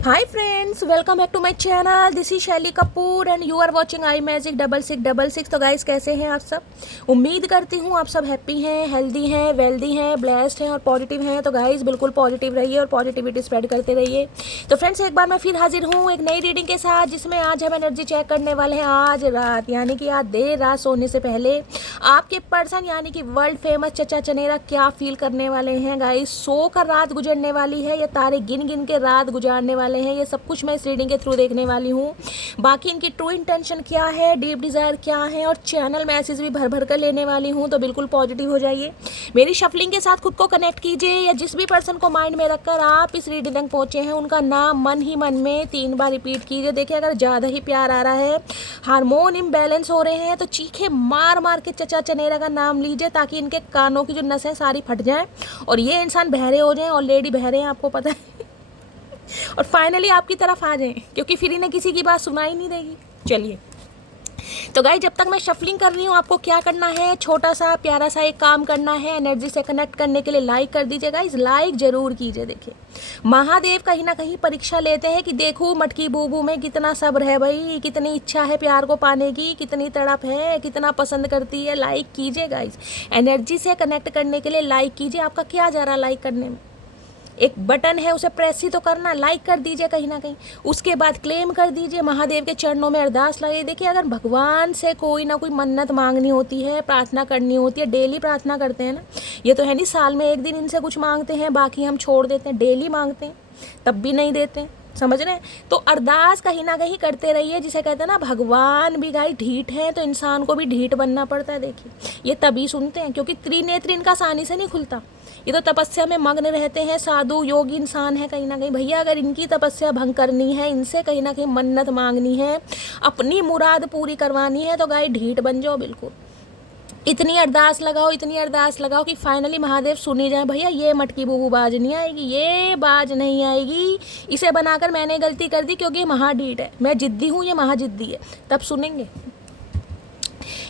Hi friends, welcome back to my channel. This is शैली Kapoor and you are watching I magic 6666। तो guys कैसे हैं आप सब? उम्मीद करती हूँ आप सब हैप्पी हैं, हेल्दी हैं, वेल्दी हैं, ब्लेस्ड हैं और पॉजिटिव हैं। तो गाइस बिल्कुल पॉजिटिव रहिए और पॉजिटिविटी स्प्रेड करते रहिए। तो फ्रेंड्स एक बार मैं फिर हाजिर हूँ एक नई रीडिंग के साथ, जिसमें आज हम एनर्जी चेक करने वाले हैं आज रात, यानी कि आज देर रात सोने से पहले आपके पर्सन यानी कि वर्ल्ड फेमस चचा चनेरा क्या फील करने वाले हैं। गाइस सोकर रात गुजरने वाली है या तारे गिन गिन के रात गुजारने वाले हैं, ये सब कुछ मैं इस रीडिंग के थ्रू देखने वाली हूँ। बाकी इनकी ट्रू इंटेंशन क्या है, डीप डिज़ायर क्या है और चैनल मैसेज भी भर भर कर लेने वाली हूँ। तो बिल्कुल पॉजिटिव हो जाइए, मेरी शफलिंग के साथ खुद को कनेक्ट कीजिए, या जिस भी पर्सन को माइंड में रखकर आप इस रीडिंग तक पहुँचे हैं उनका नाम मन ही मन में 3 बार रिपीट कीजिए। देखिए अगर ज़्यादा ही प्यार आ रहा है, हार्मोन इम्बैलेंस हो रहे हैं, तो चीखे मार मार के चचा चनेरा का नाम लीजिए, ताकि इनके कानों की जो नसें सारी फट जाएं और ये इंसान बहरे हो जाएं। ऑलरेडी बहरे हैं, आपको पता है और फाइनली आपकी तरफ आ जाएं, क्योंकि फिर इन्हें किसी की बात सुनाई नहीं देगी। चलिए तो गाइस जब तक मैं शफलिंग कर रही हूँ, आपको क्या करना है, छोटा सा प्यारा सा एक काम करना है। एनर्जी से कनेक्ट करने के लिए लाइक कर दीजिए गाइस, लाइक जरूर कीजिए। देखिए महादेव कहीं ना कहीं परीक्षा लेते हैं कि देखो मटकी बूबू में कितना सब्र है भाई, कितनी इच्छा है प्यार को पाने की, कितनी तड़प है, कितना पसंद करती है। लाइक कीजिए गाइस, एनर्जी से कनेक्ट करने के लिए लाइक कीजिए। आपका क्या जा रहा है लाइक करने में, एक बटन है उसे प्रेस ही तो करना, लाइक कर दीजिए कहीं ना कहीं। उसके बाद क्लेम कर दीजिए, महादेव के चरणों में अरदास लगाइए। देखिए अगर भगवान से कोई ना कोई मन्नत मांगनी होती है, प्रार्थना करनी होती है, डेली प्रार्थना करते हैं ना, ये तो है नहीं साल में एक दिन इनसे कुछ मांगते हैं बाकी हम छोड़ देते हैं, डेली मांगते हैं तब भी नहीं देते हैं, समझ रहे हैं। तो अरदास कहीं ना कहीं करते रहिए, जिसे कहते हैं ना भगवान भी गाय ढीठ है तो इंसान को भी ढीठ बनना पड़ता है। देखिए ये तभी सुनते हैं क्योंकि त्रिनेत्र इनका आसानी से नहीं खुलता, ये तो तपस्या में मग्न रहते हैं, साधु योगी इंसान है कहीं ना कहीं। भैया अगर इनकी तपस्या भंग करनी है, इनसे कहीं ना कहीं मन्नत मांगनी है, अपनी मुराद पूरी करवानी है, तो गाय ढीठ बन जाओ बिल्कुल। इतनी अरदास लगाओ, इतनी अरदास लगाओ कि फाइनली महादेव सुनी जाए। भैया ये मटकी बूबू बाज नहीं आएगी, ये बाज नहीं आएगी, इसे बनाकर मैंने गलती कर दी क्योंकि ये महाढीठ है, मैं जिद्दी हूँ, ये महाजिद्दी है, तब सुनेंगे।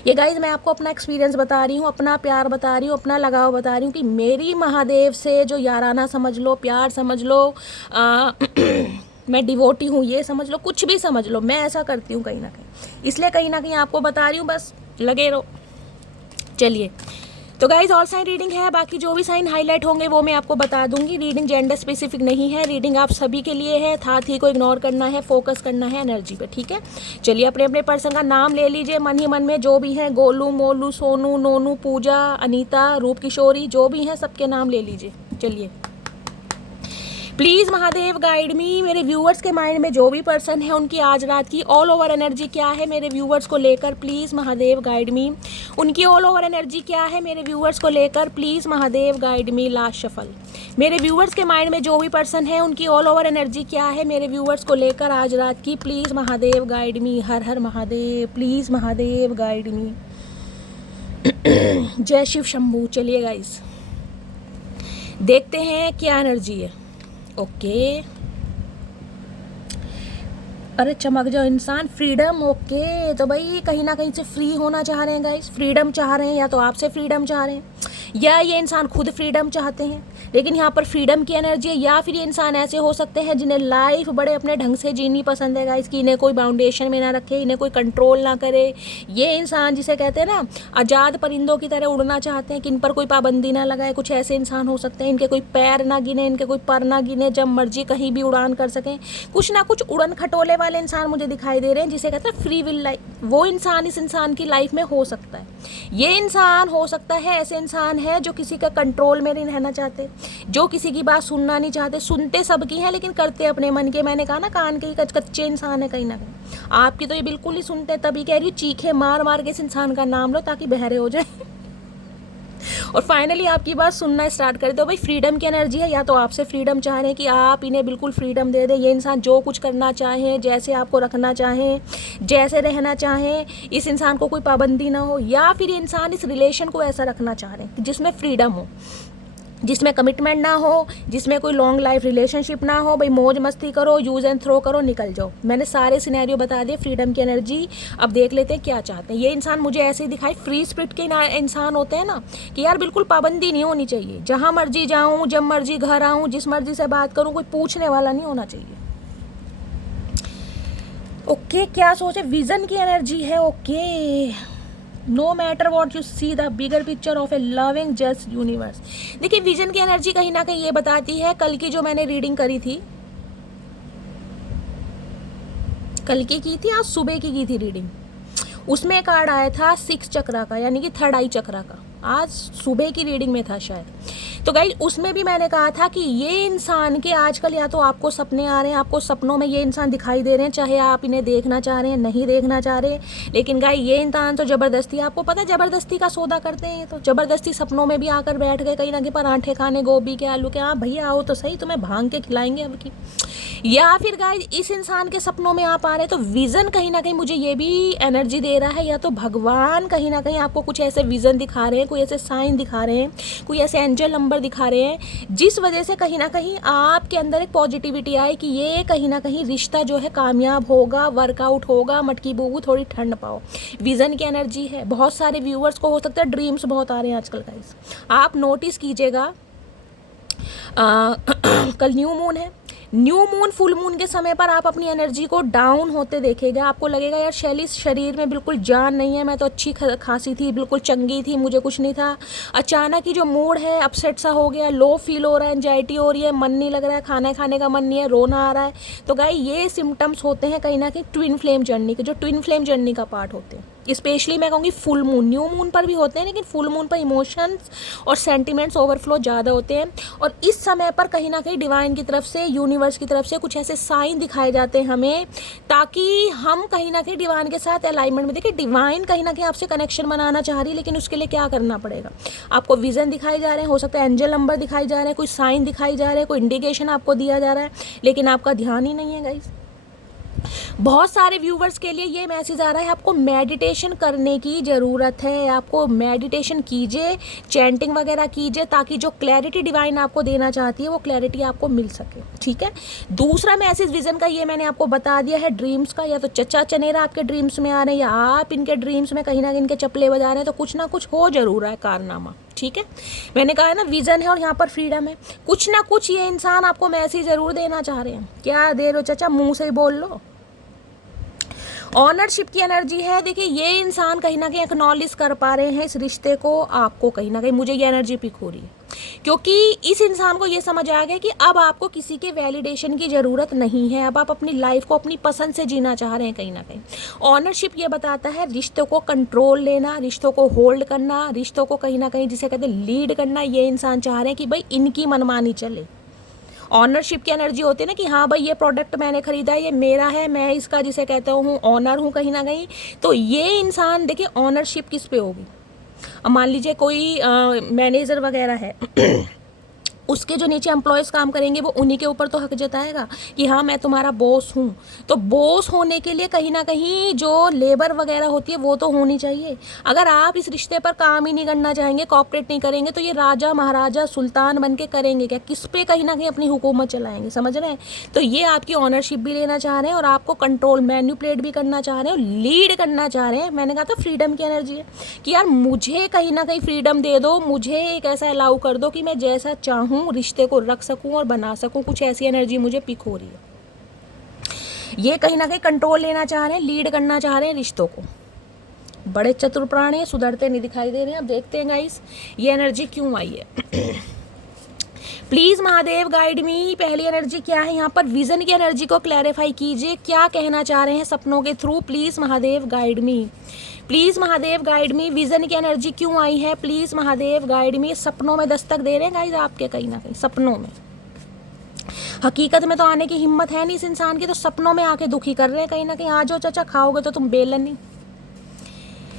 ये गाइज मैं आपको अपना एक्सपीरियंस बता रही हूँ, अपना प्यार बता रही हूँ, अपना लगाव बता रही हूँ कि मेरी महादेव से जो याराना समझ लो, प्यार समझ लो, मैं डिवोटी हूँ ये समझ लो, कुछ भी समझ लो, मैं ऐसा करती हूँ कहीं ना कहीं, इसलिए कहीं ना कहीं आपको बता रही हूँ, बस लगे रहो। चलिए तो गाइज ऑल साइन रीडिंग है, बाकी जो भी साइन हाईलाइट होंगे वो मैं आपको बता दूंगी। रीडिंग जेंडर स्पेसिफिक नहीं है, रीडिंग आप सभी के लिए है, था थी को इग्नोर करना है, फोकस करना है एनर्जी पे, ठीक है। चलिए अपने अपने पर्सन का नाम ले लीजिए मन ही मन में, जो भी हैं, गोलू, मोलू, सोनू, नोनू, पूजा, अनीता, रूप किशोरी, जो भी हैं सबके नाम ले लीजिए। चलिए प्लीज़ महादेव गाइड मी, मेरे व्यूअर्स के माइंड में जो भी पर्सन है उनकी आज रात की ऑल ओवर एनर्जी क्या है मेरे व्यूअर्स को लेकर, प्लीज़ महादेव गाइड मी। उनकी ऑल ओवर एनर्जी क्या है मेरे व्यूअर्स को लेकर, please Mahadev guide me. Last shuffle, मेरे व्यूअर्स के माइंड में जो भी पर्सन है उनकी ऑल ओवर एनर्जी क्या है मेरे व्यूअर्स को लेकर आज रात की, please Mahadev guide me. Her her Mahadev, please Mahadev guide मी। जय शिव शंभू। चलिए गाइस देखते हैं क्या एनर्जी है। ओके अरे चमक जाओ इंसान, फ्रीडम। ओके तो भाई कहीं ना कहीं से फ्री होना चाह रहे हैं गाइस, फ्रीडम चाह रहे हैं, या तो आपसे फ्रीडम चाह रहे हैं या ये इंसान खुद फ्रीडम चाहते हैं, लेकिन यहाँ पर फ्रीडम की एनर्जी है। या फिर ये इंसान ऐसे हो सकते हैं जिन्हें लाइफ बड़े अपने ढंग से जीनी पसंद है गाइस, कि इन्हें कोई बाउंडेशन में ना रखे, इन्हें कोई कंट्रोल ना करे। ये इंसान जिसे कहते हैं ना आज़ाद परिंदों की तरह उड़ना चाहते हैं, कि इन पर कोई पाबंदी ना लगाए, कुछ ऐसे इंसान हो सकते हैं, इनके कोई पैर ना गिने, इनके कोई पर ना गिने, जब मर्जी कहीं भी उड़ान कर सकें। कुछ ना कुछ उड़न खटोले वाले इंसान मुझे दिखाई दे रहे हैं, जिसे कहते हैं फ्री विल लाइफ। वो इंसान इस इंसान की लाइफ में हो सकता है, ये इंसान हो सकता है ऐसे इंसान है जो किसी का कंट्रोल में नहीं रहना चाहते, जो किसी की बात सुनना नहीं चाहते, सुनते सबकी हैं लेकिन करते अपने मन के। मैंने कहा ना कान के कच्चे इंसान है कहीं ना कहीं, आपकी तो ये बिल्कुल ही सुनते। तभी कह रही हूँ चीखे मार मार के इस इंसान का नाम लो ताकि बहरे हो जाए और फाइनली आपकी बात सुनना स्टार्ट कर दो। भाई फ्रीडम की एनर्जी है, या तो आपसे फ्रीडम चाह रहे हैं कि आप इन्हें बिल्कुल फ्रीडम दे दें, ये इंसान जो कुछ करना चाहें, जैसे आपको रखना चाहें, जैसे रहना चाहें, इस इंसान को कोई पाबंदी ना हो। या फिर ये इंसान इस रिलेशन को ऐसा रखना चाह रहे हैं जिसमें फ्रीडम हो, जिसमें कमिटमेंट ना हो, जिसमें कोई लॉन्ग लाइफ रिलेशनशिप ना हो। भाई मौज मस्ती करो, यूज़ एंड थ्रो करो, निकल जाओ। मैंने सारे सिनेरियो बता दिए फ्रीडम की एनर्जी। अब देख लेते हैं क्या चाहते हैं ये इंसान। मुझे ऐसे ही दिखाई फ्री स्पिरिट के इंसान होते हैं ना, कि यार बिल्कुल पाबंदी नहीं होनी चाहिए, जहाँ मर्जी जाऊँ, जब मर्जी घर आऊँ, जिस मर्जी से बात करूँ, कोई पूछने वाला नहीं होना चाहिए। ओके क्या सोचे, विजन की एनर्जी है। Okay, no matter what you see the bigger picture of a loving just universe. देखिए विजन की एनर्जी कहीं ना कहीं ये बताती है, कल की जो मैंने रीडिंग करी थी, कल की थी, आज सुबह की थी रीडिंग, उसमें कार्ड आया था 6 चक्रा का, यानी कि थर्ड आई चक्रा का। आज सुबह की रीडिंग में था शायद। तो गाइस उसमें भी मैंने कहा था कि ये इंसान के आजकल या तो आपको सपने आ रहे हैं, आपको सपनों में ये इंसान दिखाई दे रहे हैं, चाहे आप इन्हें देखना चाह रहे हैं नहीं देखना चाह रहे, लेकिन गाइस ये इंसान तो ज़बरदस्ती, आपको पता है ज़बरदस्ती का सौदा करते हैं। तो ज़बरदस्ती सपनों में भी आकर बैठ गए कहीं ना कहीं, पराठे खाने गोभी के आलू के, हाँ भैया आओ तो सही, तुम्हें भांग के खिलाएंगे अब की। या फिर गाइस इस इंसान के सपनों में आप आ रहे हैं, तो विज़न कहीं ना कहीं मुझे ये भी एनर्जी दे रहा है, या तो भगवान कहीं ना कहीं आपको कुछ ऐसे विज़न दिखा रहे हैं, कोई ऐसे साइन दिखा रहे हैं, कोई ऐसे एंजल नंबर दिखा रहे हैं, जिस वजह से कहीं ना कहीं आपके अंदर एक पॉजिटिविटी आए कि ये कहीं ना कहीं रिश्ता जो है कामयाब होगा, वर्कआउट होगा, मटकी बूबू थोड़ी ठंड पाओ। विज़न की एनर्जी है। बहुत सारे व्यूअर्स को हो सकता है ड्रीम्स बहुत आ रहे हैं आजकल गाइस, आप नोटिस कीजिएगा। कल न्यू मून है, न्यू मून फुल मून के समय पर आप अपनी एनर्जी को डाउन होते देखेगा। आपको लगेगा यार शैली शरीर में बिल्कुल जान नहीं है, मैं तो अच्छी खासी थी, बिल्कुल चंगी थी, मुझे कुछ नहीं था। अचानक ही जो मूड है अपसेट सा हो गया, लो फील हो रहा है, एंजाइटी हो रही है, मन नहीं लग रहा है, खाना खाने का मन नहीं है, रोना आ रहा है। तो गाइस ये सिम्टम्स होते हैं कहीं ना कहीं ट्विन फ्लेम जर्नी के, जो ट्विन फ्लेम जर्नी का पार्ट होते हैं। स्पेशली मैं कहूँगी फुल मून, न्यू मून पर भी होते हैं, लेकिन फुल मून पर इमोशंस और सेंटिमेंट्स ओवरफ्लो ज़्यादा होते हैं। और इस समय पर कहीं ना कहीं डिवाइन की तरफ से, यूनिवर्स की तरफ से कुछ ऐसे साइन दिखाए जाते हैं हमें, ताकि हम कहीं ना कहीं डिवाइन के साथ अलाइनमेंट में। देखिए डिवाइन कहीं ना कहीं आपसे कनेक्शन बनाना चाह रही है, लेकिन उसके लिए क्या करना पड़ेगा, आपको विजन दिखाई जा रहे हैं, हो सकता है एंजल नंबर दिखाई जा रहे हैं, कोई साइन दिखाई जा रहे हैं, कोई इंडिकेशन आपको दिया जा रहा है, लेकिन आपका ध्यान ही नहीं है गाइस। बहुत सारे व्यूवर्स के लिए ये मैसेज आ रहा है, आपको मेडिटेशन करने की ज़रूरत है, आपको मेडिटेशन कीजिए, चैंटिंग वगैरह कीजिए, ताकि जो क्लैरिटी डिवाइन आपको देना चाहती है वो क्लैरिटी आपको मिल सके। ठीक है, दूसरा मैसेज विजन का ये मैंने आपको बता दिया है ड्रीम्स का, या तो चचा चनेरा आपके ड्रीम्स में आ रहे हैं, या आप इनके ड्रीम्स में कहीं ना कहीं इनके चपले बजा रहे हैं, तो कुछ ना कुछ हो जरूर रहा है कारनामा। ठीक है, मैंने कहा है ना विजन है और यहाँ पर फ्रीडम है, कुछ ना कुछ ये इंसान आपको मैसेज ज़रूर देना चाह रहे हैं। क्या दे रहे हो चचा, मुँह से ही बोल लो। ऑनरशिप की एनर्जी है। देखिए ये इंसान कहीं ना कहीं एक्नॉलेज कर पा रहे हैं इस रिश्ते को, आपको कहीं ना कहीं, मुझे ये एनर्जी पिक हो रही है, क्योंकि इस इंसान को ये समझ आ गया कि अब आपको किसी के वैलिडेशन की ज़रूरत नहीं है, अब आप अपनी लाइफ को अपनी पसंद से जीना चाह रहे हैं कहीं ना कहीं। ऑनरशिप ये बताता है रिश्तों को कंट्रोल लेना, रिश्तों को होल्ड करना, रिश्तों को कहीं ना कहीं जिसे कहते हैं लीड करना। ये इंसान चाह रहे हैं कि भाई इनकी मनमानी चले। ऑनरशिप की एनर्जी होती है ना कि हाँ भाई ये प्रोडक्ट मैंने खरीदा है, ये मेरा है, मैं इसका जिसे कहता हूँ ऑनर हूँ कहीं ना कहीं। तो ये इंसान देखिए ऑनरशिप किस पे होगी, अब मान लीजिए कोई मैनेजर वगैरह है उसके जो नीचे एम्प्लॉयज़ काम करेंगे वो उन्हीं के ऊपर तो हक जताएगा कि हाँ मैं तुम्हारा बॉस हूँ। तो बॉस होने के लिए कहीं ना कहीं जो लेबर वगैरह होती है वो तो होनी चाहिए। अगर आप इस रिश्ते पर काम ही नहीं करना चाहेंगे, कॉपरेट नहीं करेंगे, तो ये राजा महाराजा सुल्तान बन के करेंगे क्या, किस पे कहीं ना कहीं अपनी हुकूमत चलाएंगे, समझ रहे हैं। तो ये आपकी ऑनरशिप भी लेना चाह रहे हैं और आपको कंट्रोल मैन्युपुलेट भी करना चाह रहे हैं और लीड करना चाह रहे हैं। मैंने कहा था फ्रीडम की एनर्जी है कि यार मुझे कहीं ना कहीं फ्रीडम दे दो, मुझे एक ऐसा अलाउ कर दो कि मैं जैसा चाहूँ रिश्ते को रख सकूं और बना सकूं। कुछ ऐसी एनर्जी मुझे पिक हो रही है। ये कहीं ना कहीं कंट्रोल लेना चाह रहे हैं, लीड करना चाह रहे हैं रिश्तों को। बड़े चतुर प्राणी, सुधरते नहीं दिखाई दे रहे हैं। अब देखते हैं गाइस ये एनर्जी क्यों आई है। प्लीज़ महादेव गाइड मी, पहली एनर्जी क्या है यहाँ पर, विजन की एनर्जी को क्लैरिफाई कीजिए, क्या कहना चाह रहे हैं सपनों के through. Please Mahadev guide me, please Mahadev guide me, vision की एनर्जी क्यों आई है, प्लीज़ महादेव गाइड मी। सपनों में दस्तक दे रहे हैं गाइस आपके, कहीं ना कहीं सपनों में। हकीकत में तो आने की हिम्मत है नहीं इस इंसान की, तो सपनों में आके दुखी कर रहे हैं कहीं ना कहीं। आ जाओ चाचा, खाओगे तो तुम बेलन नहीं।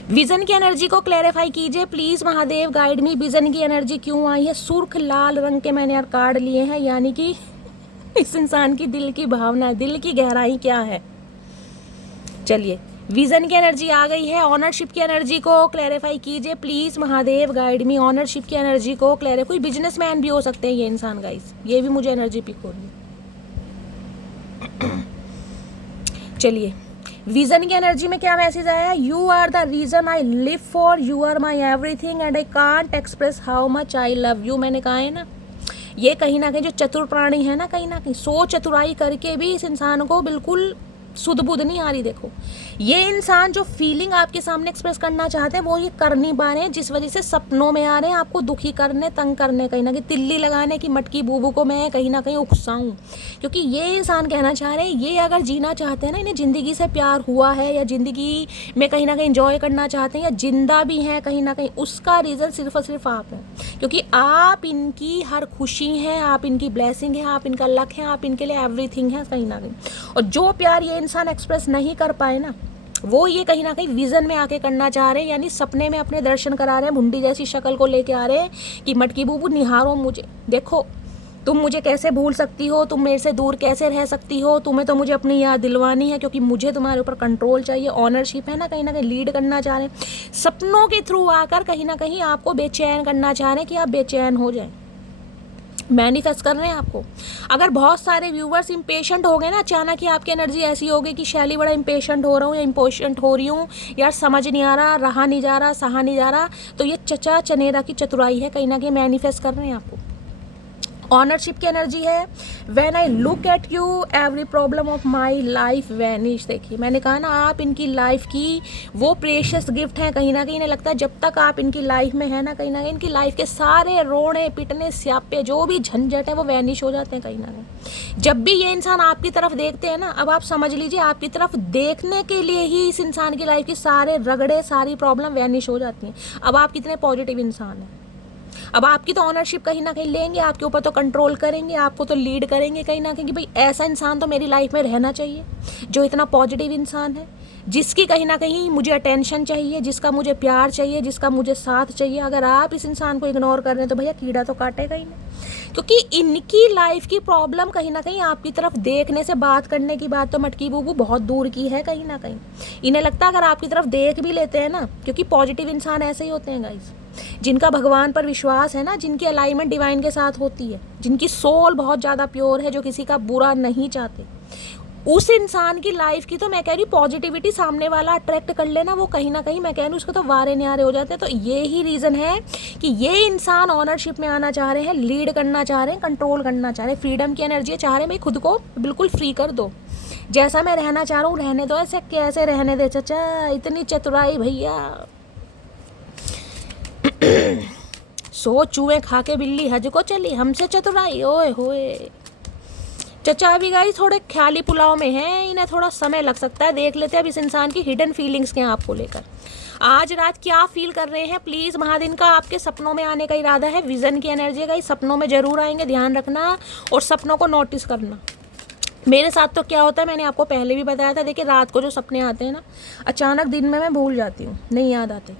विजन की एनर्जी को क्लैरिफाई कीजिए please Mahadev guide me, vision की एनर्जी क्यों आई है। सुर्ख लाल रंग के मैंने यार कार्ड लिए हैं, यानी कि इस इंसान की दिल की भावना, दिल की गहराई क्या है। चलिए विजन की एनर्जी आ गई है, ऑनरशिप की एनर्जी को क्लैरिफाई कीजिए please Mahadev guide me. Ownership की एनर्जी को क्लैरिफाई, कोई बिजनेसमैन भी हो सकते हैं ये इंसान गाइस, ये भी मुझे एनर्जी पिक हो रही है। चलिए विजन की एनर्जी में क्या मैसेज आया, you are the reason I live for, you are my everything and I can't express how much I love you. मैंने कहा है ना, ये कहीं ना कहीं जो चतुर प्राणी है ना, कहीं ना कहीं सो चतुराई करके भी इस इंसान को बिल्कुल सुध बुध नहीं आ रही। देखो ये इंसान जो फीलिंग आपके सामने एक्सप्रेस करना चाहते हैं वो ये कर नहीं पा रहे हैं, जिस वजह से सपनों में आ रहे हैं आपको दुखी करने, तंग करने, कहीं ना कहीं तिल्ली लगाने की मटकी बूबू को मैं कहीं ना कहीं उकसाऊं। क्योंकि ये इंसान कहना चाह रहे हैं ये अगर जीना चाहते हैं ना, इन्हें ज़िंदगी से प्यार हुआ है या ज़िंदगी में कहीं ना कहीं इंजॉय करना चाहते हैं या जिंदा भी हैं कहीं ना कहीं, उसका रीज़न सिर्फ और सिर्फ आप हैं। क्योंकि आप इनकी हर खुशी हैं, आप इनकी ब्लेसिंग है, आप इनका लक है, आप इनके लिए एवरीथिंग है कहीं ना कहीं। और जो प्यार ये इंसान एक्सप्रेस नहीं कर पाए ना, वो ये कहीं ना कहीं विज़न में आके करना चाह रहे हैं, यानी सपने में अपने दर्शन करा रहे हैं, मुंडी जैसी शक्ल को लेके आ रहे हैं कि मटकी बूबू निहारो मुझे, देखो तुम मुझे कैसे भूल सकती हो, तुम मेरे से दूर कैसे रह सकती हो, तुम्हें तो मुझे अपनी याद दिलवानी है क्योंकि मुझे तुम्हारे ऊपर कंट्रोल चाहिए, ऑनरशिप है ना, कहीं ना कहीं लीड करना चाह रहे हैं। सपनों के थ्रू आकर कहीं ना कहीं आपको बेचैन करना चाह रहे हैं कि आप बेचैन हो जाएं, मैनिफेस्ट कर रहे हैं आपको। अगर बहुत सारे व्यूवर्स इम्पेशेंट हो गए ना, अचानक ही आपकी एनर्जी ऐसी होगी कि शैली बड़ा इम्पेशेंट हो रहा हूँ या इम्पेशेंट हो रही हूँ यार, समझ नहीं आ रहा, रहा नहीं जा रहा, सहा नहीं जा रहा, तो ये चचा चनेरा की चतुराई है, कहीं ना कहीं मैनिफेस्ट कर रहे हैं आपको। ऑनरशिप की एनर्जी है, when I look at you every problem of my life vanish. देखिए मैंने कहा ना, आप इनकी लाइफ की वो प्रेशियस गिफ्ट हैं, कहीं ना कहीं इन्हें लगता है जब तक आप इनकी लाइफ में है ना, कहीं ना कहीं इनकी लाइफ के सारे रोने पिटने स्यापे जो भी झंझट है वो वैनिश हो जाते हैं कहीं ना कहीं। जब भी ये इंसान आपकी तरफ देखते हैं ना, अब आप समझ लीजिए आपकी तरफ देखने के लिए ही इस इंसान की लाइफ की सारे रगड़े, सारी प्रॉब्लम वैनिश हो जाती हैं। अब आप कितने पॉजिटिव इंसान हैं, अब आपकी तो ऑनरशिप कहीं ना कहीं लेंगे, आपके ऊपर तो कंट्रोल करेंगे, आपको तो लीड करेंगे कहीं ना कहीं कि भाई ऐसा इंसान तो मेरी लाइफ में रहना चाहिए जो इतना पॉजिटिव इंसान है, जिसकी कहीं ना कहीं मुझे अटेंशन चाहिए, जिसका मुझे प्यार चाहिए, जिसका मुझे साथ चाहिए। अगर आप इस इंसान को इग्नोर कर रहे हैं तो भैया कीड़ा तो काटेगा ही नहीं, क्योंकि इनकी लाइफ की प्रॉब्लम कहीं ना कहीं आपकी तरफ देखने से, बात करने की बात तो मटकी बूबू बहुत दूर की है कहीं ना कहीं। इन्हें लगता है अगर आपकी तरफ देख भी लेते हैं ना, क्योंकि पॉजिटिव इंसान ऐसे ही होते हैं गाइस, जिनका भगवान पर विश्वास है ना, जिनकी अलाइनमेंट डिवाइन के साथ होती है, जिनकी सोल बहुत ज़्यादा प्योर है, जो किसी का बुरा नहीं चाहते, उस इंसान की लाइफ की तो मैं कह रही हूँ पॉजिटिविटी सामने वाला अट्रैक्ट कर लेना, वो कहीं ना कहीं मैं कह रही हूँ उसको तो वारे न्यारे हो जाते हैं। तो ये ही रीज़न है कि ये इंसान ऑनरशिप में आना चाह रहे हैं, लीड करना चाह रहे हैं, कंट्रोल करना चाह रहे हैं, फ्रीडम की एनर्जी चाह रहे हैं, भाई खुद को बिल्कुल फ्री कर दो, जैसा मैं रहना चाह रहा हूँ रहने दो, ऐसे कैसे रहने दे चचा, इतनी चतुराई भैया। सो चूहे खा के बिल्ली हज को चली, हमसे चतुराई, ओए होए। चचा अभी गाइस थोड़े ख्याली पुलाव में हैं, इन्हें थोड़ा समय लग सकता है, देख लेते हैं अब इस इंसान की हिडन फीलिंग्स क्या हैं आपको लेकर, आज रात क्या फील कर रहे हैं। प्लीज़ महादिन का आपके सपनों में आने का इरादा है, विज़न की एनर्जी गाइस सपनों में ज़रूर आएंगे, ध्यान रखना और सपनों को नोटिस करना। मेरे साथ तो क्या होता है, मैंने आपको पहले भी बताया था, देखिए रात को जो सपने आते हैं ना, अचानक दिन में मैं भूल जाती हूँ, नहीं याद आते।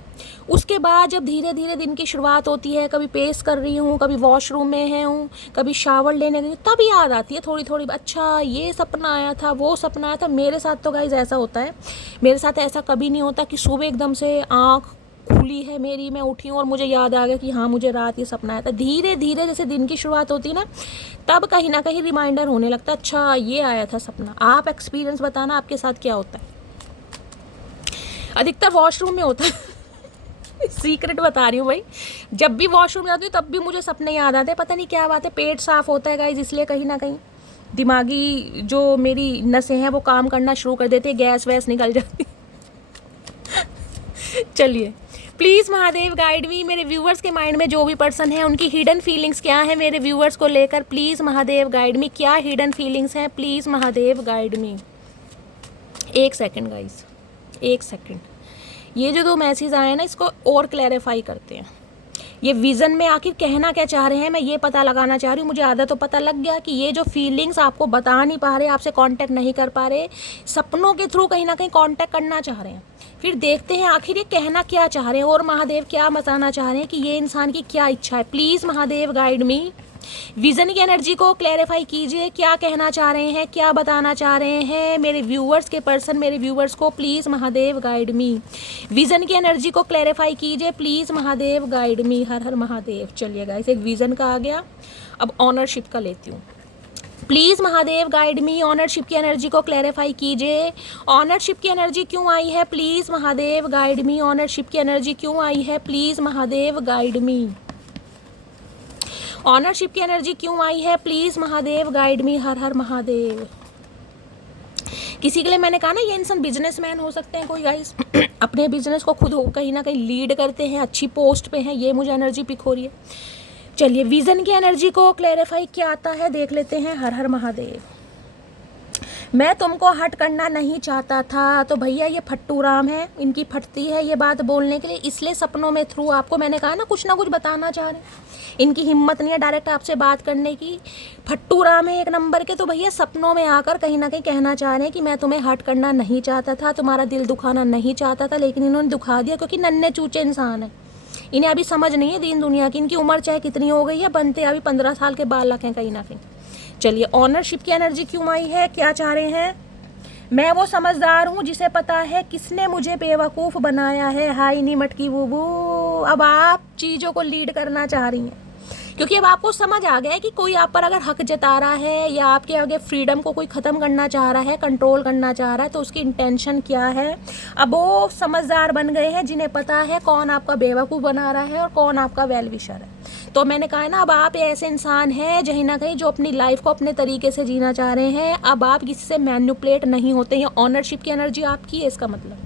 उसके बाद जब धीरे धीरे दिन की शुरुआत होती है, कभी पेस कर रही हूँ, कभी वॉशरूम में है हूँ, कभी शावर लेने गई, तब याद आती है थोड़ी थोड़ी, अच्छा ये सपना आया था, वो सपना आया था। मेरे साथ तो गाइस ऐसा होता है, मेरे साथ ऐसा कभी नहीं होता कि सुबह एकदम से आँख खुली है मेरी, मैं उठी हूँ और मुझे याद आ गया कि हाँ मुझे रात ये सपना आया था। धीरे धीरे जैसे दिन की शुरुआत होती है ना, तब कहीं ना कहीं रिमाइंडर होने लगता है, अच्छा ये आया था सपना। आप एक्सपीरियंस बताना आपके साथ क्या होता है। अधिकतर वॉशरूम में होता है सीक्रेट बता रही हूँ भाई, जब भी वॉशरूम में आती हूँ तब भी मुझे सपने याद आते हैं, पता नहीं क्या बात है, पेट साफ होता है गाइस, इसलिए कहीं ना कहीं दिमागी जो मेरी नसें हैं वो काम करना शुरू कर देती है, गैस वैस निकल जाती चलिए प्लीज़ महादेव गाइड मी, मेरे व्यूवर्स के माइंड में जो भी पर्सन है उनकी हिडन फीलिंग्स क्या है मेरे व्यूवर्स को लेकर, प्लीज़ महादेव गाइड मी, क्या हिडन फीलिंग्स हैं, प्लीज़ महादेव गाइड मी। एक सेकंड गाइस, एक सेकंड, ये जो 2 मैसेज आए हैं ना, इसको और क्लैरिफाई करते हैं। ये विज़न में आखिर कहना क्या चाह रहे हैं, मैं ये पता लगाना चाह रही हूँ। मुझे आधा तो पता लग गया कि ये जो फीलिंग्स आपको बता नहीं पा रहे, आपसे कांटेक्ट नहीं कर पा रहे, सपनों के थ्रू कहीं ना कहीं कांटेक्ट करना चाह रहे हैं। फिर देखते हैं आखिर ये कहना क्या चाह रहे हैं और महादेव क्या बताना चाह रहे हैं कि ये इंसान की क्या इच्छा है। Please Mahadev guide me, vision की एनर्जी को क्लैरिफाई कीजिए, क्या कहना चाह रहे हैं, क्या बताना चाह रहे हैं मेरे व्यूवर्स के पर्सन, मेरे व्यूवर्स को please Mahadev guide me. Vision की एनर्जी को क्लैरिफाई कीजिए प्लीज़ महादेव गाइड मी। हर हर महादेव। चलिए गाइस, एक विज़न का आ गया, अब ऑनरशिप का लेती हूँ। Please Mahadev guide me, ownership की एनर्जी को क्लैरिफाई कीजिए। ऑनरशिप की एनर्जी क्यों आई है, please Mahadev guide me. Ownership की एनर्जी क्यों आई है, please Mahadev guide me. Ownership की एनर्जी क्यों आई है, प्लीज़ महादेव गाइड मी। हर हर महादेव। किसी के लिए मैंने कहा ना ये इंसान बिजनेसमैन हो सकते हैं कोई गाइस अपने बिजनेस को खुद कहीं ना कहीं लीड करते हैं, अच्छी पोस्ट पे हैं, ये मुझे एनर्जी पिक हो रही है। चलिए विजन की एनर्जी को क्लैरिफाई क्या आता है देख लेते हैं। हर हर महादेव। मैं तुमको हर्ट करना नहीं चाहता था, तो भैया ये फट्टू राम है, इनकी फटती है ये बात बोलने के लिए, इसलिए सपनों में थ्रू आपको मैंने कहा ना कुछ ना कुछ बताना चाह रहे हैं। इनकी हिम्मत नहीं है डायरेक्ट आपसे बात करने की, फट्टू राम है एक नंबर के। तो भैया सपनों में आकर कहीं ना कहीं कहना चाह रहे हैं कि मैं तुम्हें हर्ट करना नहीं चाहता था, तुम्हारा दिल दुखाना नहीं चाहता था, लेकिन इन्होंने दुखा दिया क्योंकि नन्हे चूचे इंसान है। इन्हें अभी समझ नहीं है दीन दुनिया की। इनकी उम्र चाहे कितनी हो गई है, बनते अभी 15 साल के बालक हैं कहीं ना कहीं। चलिए ऑनरशिप की एनर्जी क्यों आई है, क्या चाह रहे हैं। मैं वो समझदार हूँ जिसे पता है किसने मुझे बेवकूफ़ बनाया है, हाय नी मटकी बूबू। अब आप चीज़ों को लीड करना चाह रही हैं क्योंकि अब आपको समझ आ गया है कि कोई आप पर अगर हक जता रहा है या आपके आगे फ्रीडम को कोई ख़त्म करना चाह रहा है, कंट्रोल करना चाह रहा है, तो उसकी इंटेंशन क्या है। अब वो समझदार बन गए हैं जिन्हें पता है कौन आपका बेवकूफ़ बना रहा है और कौन आपका वेल विशर है। तो मैंने कहा है ना, अब आप ऐसे इंसान हैं कहीं ना कहीं जो अपनी लाइफ को अपने तरीके से जीना चाह रहे हैं। अब आप किसी से मैनिपुलेट नहीं होते हैं। ऑनरशिप की एनर्जी आपकी है इसका मतलब।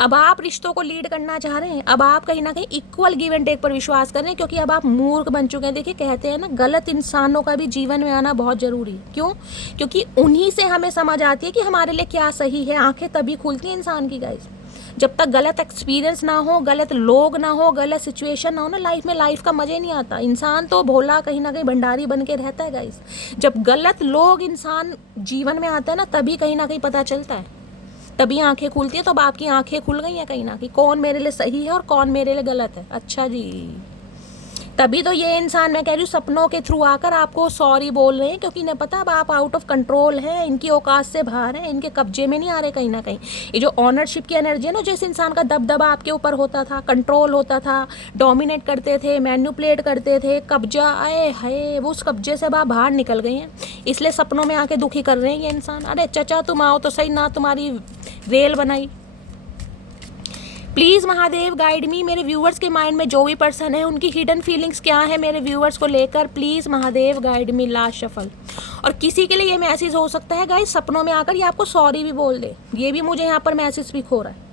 अब आप रिश्तों को लीड करना चाह रहे हैं। अब आप कहीं ना कहीं इक्वल गिव एंड टेक पर विश्वास कर रहे हैं क्योंकि अब आप मूर्ख बन चुके हैं। देखिए कहते हैं ना, गलत इंसानों का भी जीवन में आना बहुत ज़रूरी है। क्यों? क्योंकि उन्हीं से हमें समझ आती है कि हमारे लिए क्या सही है। आंखें तभी खुलती हैं इंसान की गाइस, जब तक गलत एक्सपीरियंस ना हो, गलत लोग ना हो, गलत सिचुएशन ना हो ना, लाइफ में लाइफ का मज़े नहीं आता। इंसान तो भोला कहीं ना कहीं भंडारी बन के रहता है गाइस। जब गलत लोग इंसान जीवन में आता है ना, तभी कहीं ना कहीं पता चलता है, तभी आंखें खुलती है। तो अब आपकी आंखें खुल गई हैं कहीं ना कहीं, कौन मेरे लिए सही है और कौन मेरे लिए गलत है। अच्छा जी, तभी तो ये इंसान, मैं कह रही हूँ, सपनों के थ्रू आकर आपको सॉरी बोल रहे हैं क्योंकि इन्हें पता अब आप आउट ऑफ कंट्रोल हैं, इनकी औकात से बाहर हैं, इनके कब्जे में नहीं आ रहे कहीं ना कहीं। ये जो ऑनरशिप की एनर्जी है ना, जिस इंसान का दबदबा आपके ऊपर होता था, कंट्रोल होता था, डोमिनेट करते थे, मैन्युपुलेट करते थे, कब्जा, आए हाय, वो उस कब्जे से आप बाहर निकल गए हैं। इसलिए सपनों में आके दुखी कर रहे हैं ये इंसान। अरे चचा तुम आओ तो सही ना, तुम्हारी रेल बनाई। प्लीज़ महादेव गाइड मी। मेरे व्यूअर्स के माइंड में जो भी पर्सन है उनकी हिडन फीलिंग्स क्या है मेरे व्यूअर्स को लेकर, please Mahadev guide me. Last shuffle. और किसी के लिए ये मैसेज हो सकता है गाइस, सपनों में आकर ये आपको सॉरी भी बोल दे। ये भी मुझे यहाँ पर मैसेज भी खो रहा है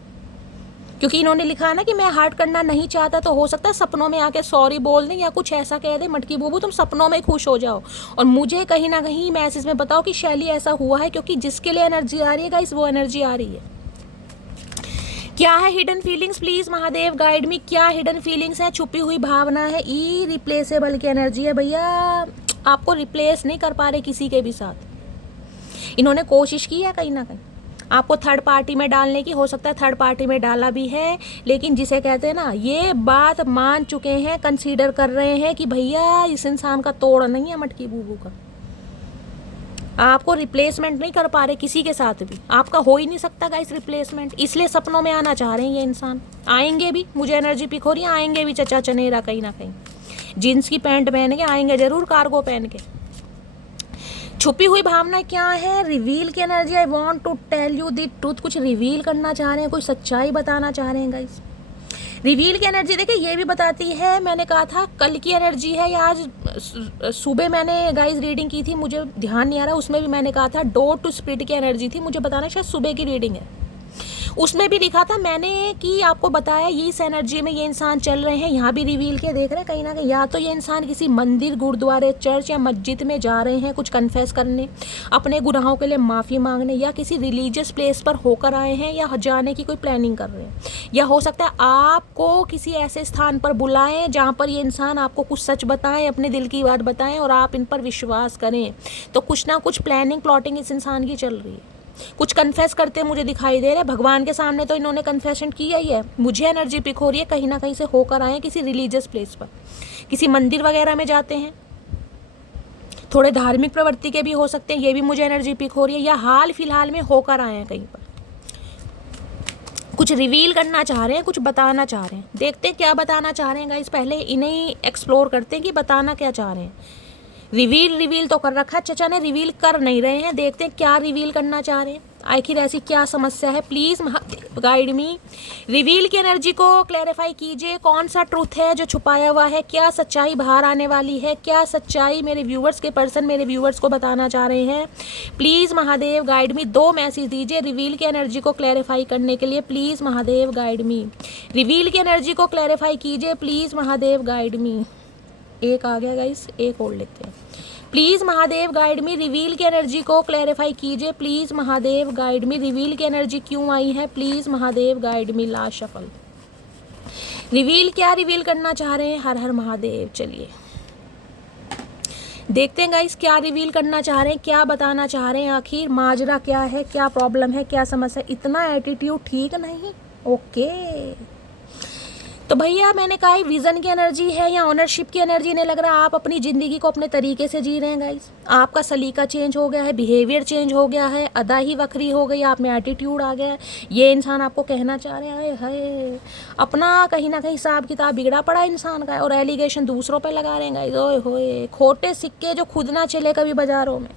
क्योंकि इन्होंने लिखा है ना कि मैं हर्ट करना नहीं चाहता, तो हो सकता है सपनों में आके सॉरी बोल दें या कुछ ऐसा कह दे, मटकी बूबू तुम सपनों में खुश हो जाओ। और मुझे कहीं ना कहीं मैसेज में बताओ कि शैली ऐसा हुआ है, क्योंकि जिसके लिए एनर्जी आ रही है गाइस वो एनर्जी आ रही है। क्या है hidden feelings, please Mahadev guide me. क्या हिडन फीलिंग्स है, छुपी हुई भावना है, इरिप्लेसेबल की एनर्जी है भैया। आपको रिप्लेस नहीं कर पा रहे किसी के भी साथ। इन्होंने कोशिश की है कहीं ना कहीं आपको थर्ड पार्टी में डालने की, हो सकता है थर्ड पार्टी में डाला भी है, लेकिन जिसे कहते हैं ना, ये बात मान चुके हैं, कंसीडर कर रहे हैं कि भैया इस इंसान का तोड़ नहीं है मटकी बूबू का। आपको रिप्लेसमेंट नहीं कर पा रहे किसी के साथ भी, आपका हो ही नहीं सकता गाइस रिप्लेसमेंट। इसलिए सपनों में आना चाह रहे हैं ये इंसान। आएंगे भी, मुझे एनर्जी पिक हो रही है, आएंगे भी चचा चनेरा कहीं ना कहीं, जीन्स की पैंट पहन के आएंगे जरूर, कार्गो पहन के। छुपी हुई भावना क्या है, रिवील की energy. I want to tell you the truth. कुछ रिवील करना चाह रहे हैं, कोई सच्चाई बताना चाह रहे हैं गाइस। रिवील की एनर्जी देखिए ये भी बताती है, मैंने कहा था कल की एनर्जी है या आज सुबह मैंने गाइस रीडिंग की थी, मुझे ध्यान नहीं आ रहा, उसमें भी मैंने कहा था डोर टू स्पिरिट की एनर्जी थी, मुझे बताना शायद सुबह की रीडिंग है। उसमें भी लिखा था मैंने कि आपको बताया ये इस एनर्जी में ये इंसान चल रहे हैं। यहाँ भी रिवील के देख रहे हैं कहीं ना कहीं, या तो ये इंसान किसी मंदिर, गुरुद्वारे, चर्च या मस्जिद में जा रहे हैं कुछ कन्फेस करने, अपने गुनाहों के लिए माफ़ी मांगने, या किसी रिलीजियस प्लेस पर होकर आए हैं या जाने की कोई प्लानिंग कर रहे हैं। या हो सकता है आपको किसी ऐसे स्थान पर बुलाएं जहाँ पर ये इंसान आपको कुछ सच बताएं, अपने दिल की बात बताएं और आप इन पर विश्वास करें। तो कुछ ना कुछ प्लानिंग, प्लॉटिंग इस इंसान की चल रही है। कुछ कन्फेस करते मुझे दिखाई दे रहा है भगवान के सामने, तो इन्होंने कन्फेशन किया ही है। मुझे एनर्जी पिक हो रही है कहीं ना कहीं से होकर आए हैं किसी रिलीजियस प्लेस पर, किसी मंदिर वगैरह में जाते हैं, थोड़े धार्मिक प्रवृत्ति के भी हो सकते हैं, ये भी मुझे एनर्जी पिक हो रही है। या हाल फिलहाल में होकर आए हैं कहीं पर, कुछ रिवील करना चाह रहे हैं, कुछ बताना चाह रहे हैं। देखते हैं क्या बताना चाह रहे हैं गाइस, पहले इन्हें एक्सप्लोर करते हैं कि बताना क्या चाह रहे हैं। रिवील तो कर रखा है चचा ने, रिवील कर नहीं रहे हैं, देखते हैं क्या रिवील करना चाह रहे हैं। आखिर ऐसी क्या समस्या है, please Mahadev guide me. Reveal की एनर्जी को क्लैरिफाई कीजिए, कौन सा ट्रूथ है जो छुपाया हुआ है, क्या सच्चाई बाहर आने वाली है, क्या सच्चाई मेरे व्यूवर्स के पर्सन मेरे व्यूवर्स को बताना चाह रहे हैं। Please Mahadev guide me, 2 message दीजिए रिवील की एनर्जी को क्लैरिफाई करने के लिए। Please Mahadev guide me, reveal की एनर्जी को क्लैरिफाई कीजिए, प्लीज़ महादेव गाइड मी। एक आ गया गाइस, एक और लेते हैं। Please Mahadev guide me, reveal की एनर्जी को क्लैरिफाई कीजिए, please Mahadev guide me. Reveal की एनर्जी क्यों आई है, please Mahadev guide me. Last shuffle, reveal क्या रिवील करना चाह रहे हैं। हर हर महादेव। चलिए देखते हैं गाइस क्या रिवील करना चाह रहे हैं, क्या बताना चाह रहे हैं, आखिर माजरा क्या है, क्या प्रॉब्लम है, क्या समस्या। इतना एटीट्यूड ठीक नहीं। ओके, तो भैया मैंने कहा विज़न की एनर्जी है या ऑनरशिप की एनर्जी नहीं लग रहा। आप अपनी ज़िंदगी को अपने तरीके से जी रहे हैं गाइस। आपका सलीका चेंज हो गया है, बिहेवियर चेंज हो गया है, अदा ही वक्री हो गई, आप में एटीट्यूड आ गया है। ये इंसान आपको कहना चाह रहे हैं है अपना कहीं ना कहीं हिसाब किताब बिगड़ा पड़ा इंसान का है, और एलिगेशन दूसरों पर लगा रहे हैं गाइस। ओए होए, खोटे सिक्के जो खुद ना चले कभी बाज़ारों में,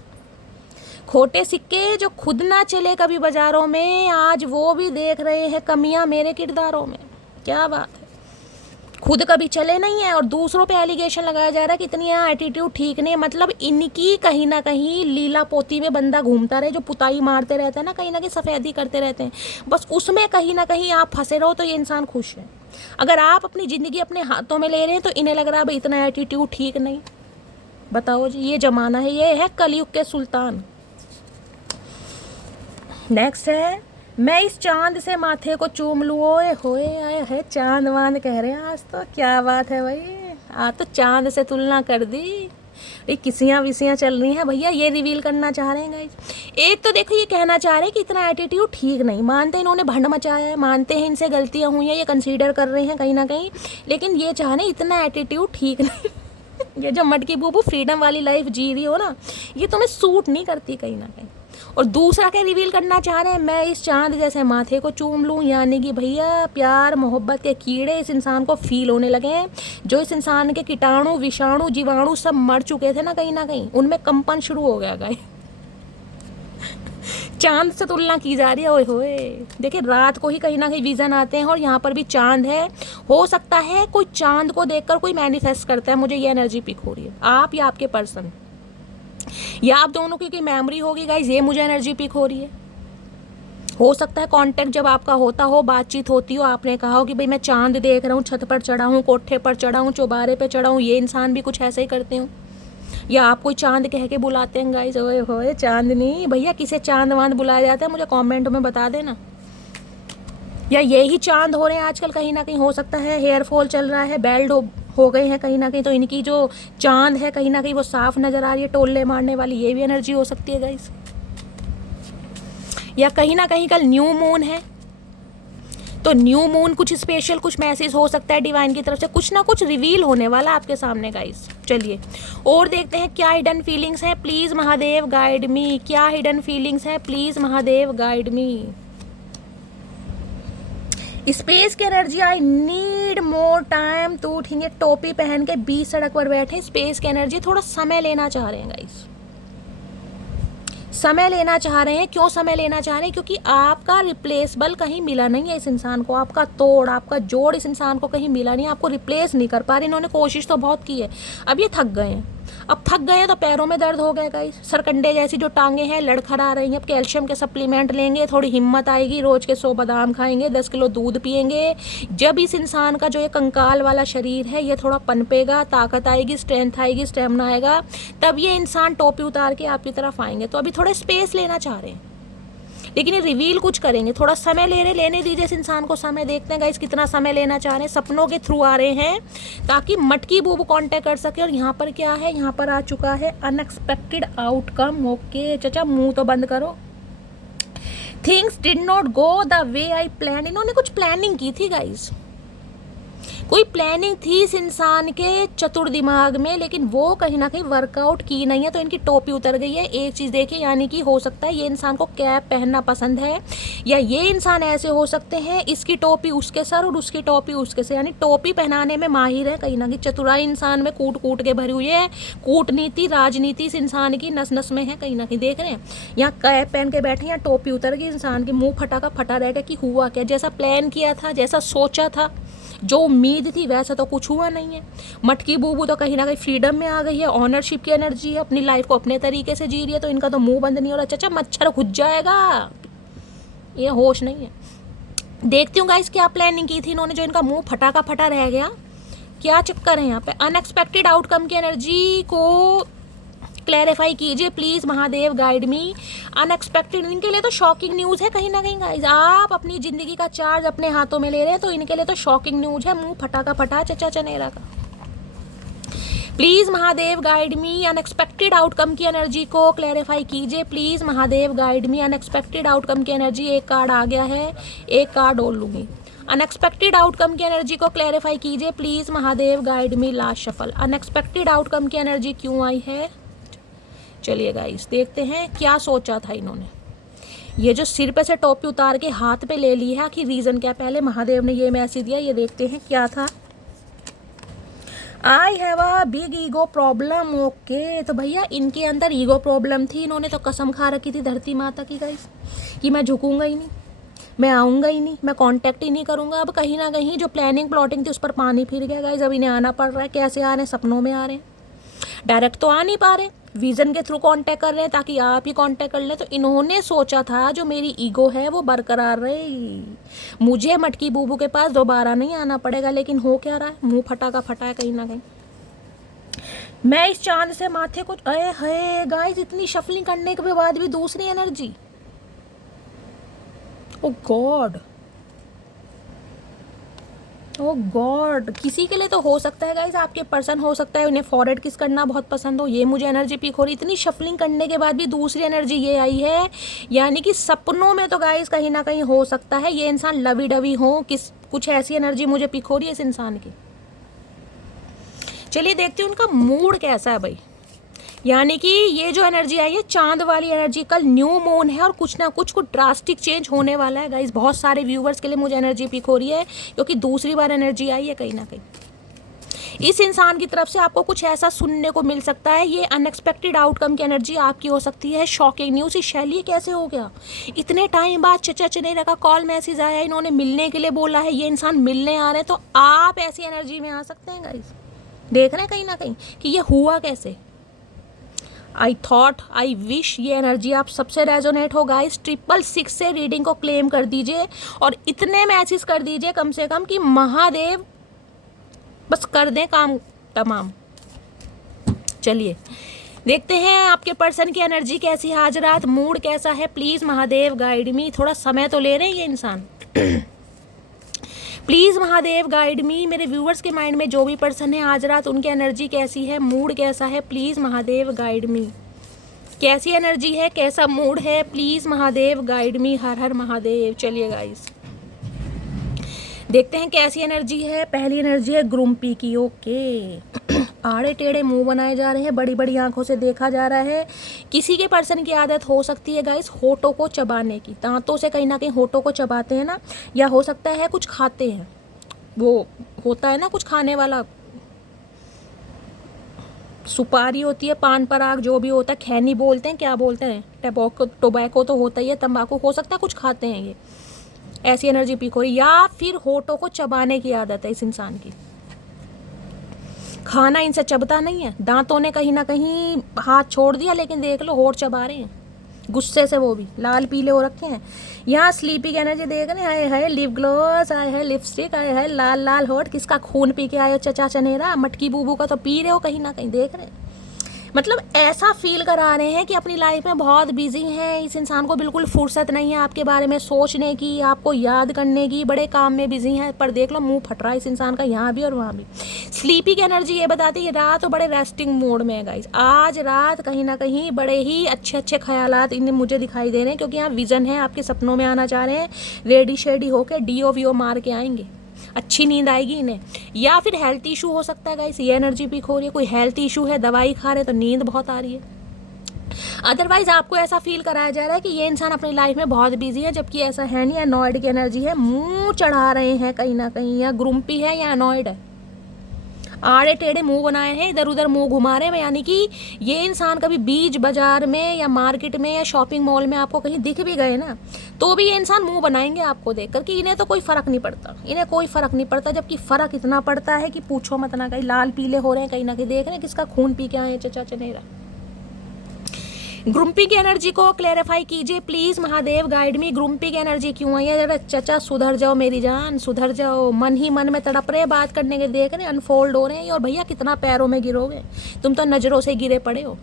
खोटे सिक्के जो खुद ना चले कभी बाज़ारों में, आज वो भी देख रहे हैं कमियां मेरे किरदारों में। क्या बात है, खुद कभी चले नहीं है और दूसरों पे एलिगेशन लगाया जा रहा है कि इतनी यहाँ एटीट्यूड ठीक नहीं है। मतलब इनकी कहीं ना कहीं लीला पोती में बंदा घूमता रहे, जो पुताई मारते रहते हैं ना, कहीं ना कहीं सफ़ेदी करते रहते हैं, बस उसमें कहीं ना कहीं आप फंसे रहो तो ये इंसान खुश है। अगर आप अपनी ज़िंदगी अपने हाथों में ले रहे हैं तो इन्हें लग रहा है भाई इतना एटीट्यूड ठीक नहीं। बताओ जी, ये ज़माना है, ये है कलयुग के सुल्तान। नेक्स्ट है, मैं इस चांद से माथे को चूम लूँ। ओए होए, आए है चांद वांद कह रहे हैं आज तो। क्या बात है भाई, आज तो चांद से तुलना कर दी। ये किसियाँ विसियाँ चल रही हैं भैया, ये रिवील करना चाह रहे हैं गाइस। एक तो देखो ये कहना चाह रहे हैं कि इतना एटीट्यूड ठीक नहीं, मानते हैं इन्होंने भंड मचाया है, मानते हैं इनसे गलतियाँ हुई हैं, ये कंसीडर कर रहे हैं कहीं ना कहीं, लेकिन ये चाह रहे हैं इतना एटीट्यूड ठीक नहीं। ये जो मटकी बूबू फ्रीडम वाली लाइफ जी रही हो ना, ये तुम्हें सूट नहीं करती कहीं ना कहीं। और दूसरा क्या रिवील करना चाह रहे हैं, मैं इस चांद जैसे माथे को चूम लूँ, यानी कि भैया प्यार मोहब्बत के कीड़े इस इंसान को फील होने लगे हैं। जो इस इंसान के कीटाणु विषाणु जीवाणु सब मर चुके थे ना कहीं ना कहीं, उनमें कंपन शुरू हो गया गाय। चांद से तुलना की जा रही है। ओए होए, देखिए रात को ही कहीं ना कहीं विजन आते हैं और यहाँ पर भी चांद है। हो सकता है कोई चांद को देखकर कोई मैनिफेस्ट करता है, मुझे ये एनर्जी पिक हो रही है, आप या आपके पर्सन या आप दोनों की मेमोरी होगी गाइज, ये मुझे एनर्जी पिक हो रही है। हो सकता है कांटेक्ट जब आपका होता हो, बातचीत होती हो, आपने कहा हो कि भाई मैं चांद देख रहा हूँ, छत पर चढ़ा हूँ, कोठे पर चढ़ा हूँ, चौबारे पे चढ़ा हूँ, ये इंसान भी कुछ ऐसे ही करते हो, या आप कोई चांद कह के बुलाते हैं गाइज। ओए होए, चांद नहीं भैया, किसे चांद वांद बुलाया जाता है मुझे कॉमेंट में बता देना, या यही चांद हो रहे हैं आजकल कहीं ना कहीं। हो सकता है हेयर फॉल चल रहा है, बेल्ड हो गए हैं कहीं ना कहीं, तो इनकी जो चांद है कहीं ना कहीं वो साफ नज़र आ रही है, टोल्ले मारने वाली, ये भी एनर्जी हो सकती है गाइस। या कहीं ना कहीं कल न्यू मून है, तो न्यू मून कुछ स्पेशल कुछ मैसेज हो सकता है डिवाइन की तरफ से, कुछ ना कुछ रिवील होने वाला आपके सामने गाइस। चलिए और देखते हैं क्या हिडन फीलिंग्स है, प्लीज़ महादेव गाइड मी। क्या हिडन फीलिंग्स है, please Mahadev guide me. Space की energy, I need more time to think. टोपी पहन के 20 सड़क पर बैठे, स्पेस की एनर्जी, थोड़ा समय लेना चाह रहे हैं गाइस, समय लेना चाह रहे हैं। क्यों समय लेना चाह रहे हैं, क्योंकि आपका रिप्लेसबल कहीं मिला नहीं है इस इंसान को, आपका तोड़ आपका जोड़ इस इंसान को कहीं मिला नहीं, आपको रिप्लेस नहीं कर पा रहे। इन्होंने कोशिश तो बहुत की है, अब ये थक गए हैं। अब थक गए हैं तो पैरों में दर्द हो गया गाइस, सरकंडे जैसी जो टांगे हैं लड़खड़ा रही हैं। अब कैल्शियम के सप्लीमेंट लेंगे, थोड़ी हिम्मत आएगी, रोज के 100 बादाम खाएंगे, 10 किलो दूध पिएंगे। जब इस इंसान का जो ये कंकाल वाला शरीर है ये थोड़ा पनपेगा, ताकत आएगी, स्ट्रेंथ आएगी, स्टेमिना आएगा, तब ये इंसान टोपी उतार के आपकी तरफ आएंगे। तो अभी थोड़ा स्पेस लेना चाह रहे हैं, लेकिन ये रिवील कुछ करेंगे, थोड़ा समय लेने दीजिए इस इंसान को समय। देखते हैं गाइस कितना समय लेना चाह रहे हैं, सपनों के थ्रू आ रहे हैं ताकि मटकी बूबू कांटेक्ट कर सके। और यहाँ पर क्या है, यहाँ पर आ चुका है अनएक्सपेक्टेड आउटकम। ओके चाचा मुंह तो बंद करो। Things did not go the way I plan. इन्होंने कुछ प्लानिंग की थी गाइस, कोई प्लानिंग थी इस इंसान के चतुर दिमाग में, लेकिन वो कहीं ना कहीं वर्कआउट की नहीं है, तो इनकी टोपी उतर गई है। एक चीज़ देखिए, यानी कि हो सकता है ये इंसान को कैप पहनना पसंद है, या ये इंसान ऐसे हो सकते हैं इसकी टोपी उसके सर और उसकी टोपी उसके सर, यानी टोपी पहनाने में माहिर है। कहीं ना कहीं चतुराई इंसान में कूट कूट के भरी हुई है। कूटनीति राजनीति इस इंसान की नस नस में है। कहीं ना कहीं देख रहे हैं, यहाँ कैप पहन के बैठे, यहाँ टोपी उतर गई इंसान की, मुंह फटा का फटा रह गया कि हुआ क्या। जैसा प्लान किया था, जैसा सोचा था, जो उम्मीद थी, वैसा तो कुछ हुआ नहीं है। मटकी बूबू तो कहीं ना कहीं फ्रीडम में आ गई है, ऑनरशिप की एनर्जी है, अपनी लाइफ को अपने तरीके से जी रही है, तो इनका तो मुंह बंद नहीं हो रहा। चाचा मच्छर घुस जाएगा, ये होश नहीं है। देखती हूँ गाइस क्या प्लानिंग की थी इन्होंने, जो इनका मुंह फटा का फटा रह गया। क्या चक्कर है यहाँ पे। अनएक्सपेक्टेड आउटकम की एनर्जी को क्लैरिफाई कीजिए please, Mahadev guide me. Unexpected, इनके लिए तो शॉकिंग न्यूज़ है कहीं ना कहीं गाइज। आप अपनी ज़िंदगी का चार्ज अपने हाथों में ले रहे हैं, तो इनके लिए तो शॉकिंग न्यूज़ है। मुंह फटा का फटा चचा चनेरा का। Please Mahadev guide me, unexpected outcome की एनर्जी को क्लैरिफाई कीजिए please, Mahadev guide me. Unexpected outcome की एनर्जी, एक कार्ड आ गया है, एक कार्ड और लूँगी। अनएक्सपेक्टेड आउटकम की एनर्जी को क्लैरिफाई कीजिए please, Mahadev guide me. Last shuffle. Unexpected outcome की एनर्जी क्यों आई है, चलिए गाइस देखते हैं क्या सोचा था इन्होंने। ये जो सिर पे से टोपी उतार के हाथ पे ले ली है, आखिर रीज़न क्या। पहले महादेव ने ये मैसेज दिया, ये देखते हैं क्या था। I have a big ego problem. Okay, तो भैया इनके अंदर ईगो प्रॉब्लम थी। इन्होंने तो कसम खा रखी थी धरती माता की गाइस कि मैं झुकूंगा ही नहीं, मैं आऊँगा ही नहीं, मैं कांटेक्ट ही नहीं करूँगा। अब कहीं ना कहीं जो प्लानिंग प्लॉटिंग थी उस पर पानी फिर गया गाइस। अब इन्हें आना पड़ रहा है। कैसे आ रहे हैं, सपनों में आ रहे हैं, डायरेक्ट तो आ नहीं पा रहे, विजन के थ्रू कांटेक्ट कर रहे हैं ताकि आप ही कांटेक्ट कर लें। तो इन्होंने सोचा था जो मेरी ईगो है वो बरकरार रहे, मुझे मटकी बूबू के पास दोबारा नहीं आना पड़ेगा। लेकिन हो क्या रहा है, मुंह फटा का फटा है कहीं ना कहीं। मैं इस चांद से माथे कुछ अरे है गाइस, इतनी शफलिंग करने के बाद भी दूसरी एनर्जी। ओ गॉड, ओ गॉड, किसी के लिए तो हो सकता है गाइज, आपके पर्सन हो सकता है उन्हें फॉरवर्ड किस करना बहुत पसंद हो। ये मुझे एनर्जी पिक हो रही। इतनी शफलिंग करने के बाद भी दूसरी एनर्जी ये आई है, यानी कि सपनों में तो गाइज कहीं ना कहीं हो सकता है ये इंसान लवी डवी हो, कुछ ऐसी एनर्जी मुझे पिक हो रही है इस इंसान की। चलिए देखते हैं उनका मूड कैसा है भाई। यानी कि ये जो एनर्जी आई है चांद वाली एनर्जी, कल न्यू मून है और कुछ ना कुछ ड्रास्टिक चेंज होने वाला है गाइस। बहुत सारे व्यूवर्स के लिए मुझे एनर्जी पिक हो रही है, क्योंकि दूसरी बार एनर्जी आई है कहीं ना कहीं। इस इंसान की तरफ से आपको कुछ ऐसा सुनने को मिल सकता है। ये अनएक्सपेक्टेड आउटकम की एनर्जी आपकी हो सकती है। Shocking news. इस शैली कैसे हो गया, इतने टाइम बाद चचा चनेरा का कॉल मैसेज आया, इन्होंने मिलने के लिए बोला है, ये इंसान मिलने आ रहे हैं, तो आप ऐसी एनर्जी में आ सकते हैं गाइस। देख रहे हैं कहीं ना कहीं कि ये हुआ कैसे। आई थॉट आई विश ये एनर्जी आप सबसे रेजोनेट हो गाइस। 666 से रीडिंग को क्लेम कर दीजिए और इतने मैसेज कर दीजिए कम से कम कि महादेव बस कर दें काम तमाम। चलिए देखते हैं आपके पर्सन की एनर्जी कैसी है आज रात, मूड कैसा है। प्लीज़ महादेव गाइड मी। थोड़ा समय तो ले रहे हैं ये इंसान। प्लीज़ महादेव गाइड मी। मेरे व्यूवर्स के माइंड में जो भी पर्सन है आज रात, उनकी एनर्जी कैसी है, मूड कैसा है, प्लीज़ महादेव गाइड मी। कैसी एनर्जी है, कैसा मूड है, प्लीज़ महादेव गाइड मी। हर हर महादेव। चलिए गाइस देखते हैं कैसी एनर्जी है। पहली एनर्जी है ग्रुम्पी की। ओके, आड़े टेढ़े मुंह बनाए जा रहे हैं, बड़ी बड़ी आंखों से देखा जा रहा है। किसी के पर्सन की आदत हो सकती है गाइस होठों को चबाने की, दांतों से कहीं ना कहीं होठों को चबाते हैं ना, या हो सकता है कुछ खाते हैं, वो होता है ना कुछ खाने वाला, सुपारी होती है, पान पराग जो भी होता है, खैनी बोलते हैं, क्या बोलते हैं, टोबैको तो होता ही है, तंबाकू, हो सकता है कुछ खाते हैं ये। ऐसी एनर्जी पीक हो रही, या फिर होठों को चबाने की आदत है इस इंसान की। खाना इनसे चबता नहीं है, दांतों ने कहीं ना कहीं हाथ छोड़ दिया, लेकिन देख लो होठ चबा रहे हैं गुस्से से, वो भी लाल पीले हो रखे हैं। यहाँ स्लीपी की एनर्जी देख रहे हैं, आए है लिप ग्लोस, आए है लिपस्टिक, आए है लाल लाल होठ। किसका खून पी के आए हो चचा चनेरा, मटकी बूबू का तो पी रहे हो कहीं ना कहीं, देख रहे हैं। मतलब ऐसा फील करा रहे हैं कि अपनी लाइफ में बहुत बिजी हैं, इस इंसान को बिल्कुल फुर्सत नहीं है आपके बारे में सोचने की, आपको याद करने की, बड़े काम में बिजी हैं। पर देख लो मुंह फट रहा है इस इंसान का यहाँ भी और वहाँ भी। स्लीपी की एनर्जी ये बताती है रात तो बड़े रेस्टिंग मोड में है गाइस। आज रात कहीं ना कहीं बड़े ही अच्छे अच्छे ख्यालात इन्हें मुझे दिखाई दे रहे हैं, क्योंकि यहाँ विजन है, आपके सपनों में आना चाह रहे हैं, रेडी शेडी होके डीओ वीओ मार के आएंगे। अच्छी नींद आएगी इन्हें। या फिर हेल्थ इशू हो सकता है गाइस, ये एनर्जी पीक हो रही है, कोई हेल्थ इशू है, दवाई खा रहे तो नींद बहुत आ रही है। अदरवाइज आपको ऐसा फील कराया जा रहा है कि ये इंसान अपनी लाइफ में बहुत बिजी है, जबकि ऐसा है नहीं। अनॉयड की एनर्जी है, मुंह चढ़ा रहे हैं कहीं ना कहीं, या ग्रुम्पी है या अनॉयड है, आड़े टेढ़े मुंह बनाए हैं, इधर उधर मुंह घुमा रहे हैं। यानी कि ये इंसान कभी बीच बाजार में या मार्केट में या शॉपिंग मॉल में आपको कहीं दिख भी गए ना, तो भी ये इंसान मुंह बनाएंगे आपको देखकर कि इन्हें तो कोई फ़र्क नहीं पड़ता, इन्हें कोई फ़र्क नहीं पड़ता। जबकि फ़र्क इतना पड़ता है कि पूछो मत ना, कहीं लाल पीले हो रहे हैं, कहीं ना कहीं देख रहे हैं किसका खून पी के आए चचा चनेरा। ग्रुम्पी की एनर्जी को क्लैरिफाई कीजिए प्लीज़ महादेव, गाइड मी। ग्रुम्पी की एनर्जी क्यों आई है? जरा चचा सुधर जाओ मेरी जान, सुधर जाओ। मन ही मन में तड़प रहे, बात करने के देख रहे, अनफोल्ड हो रहे हैं। और भैया कितना पैरों में गिरोगे, तुम तो नज़रों से गिरे पड़े हो।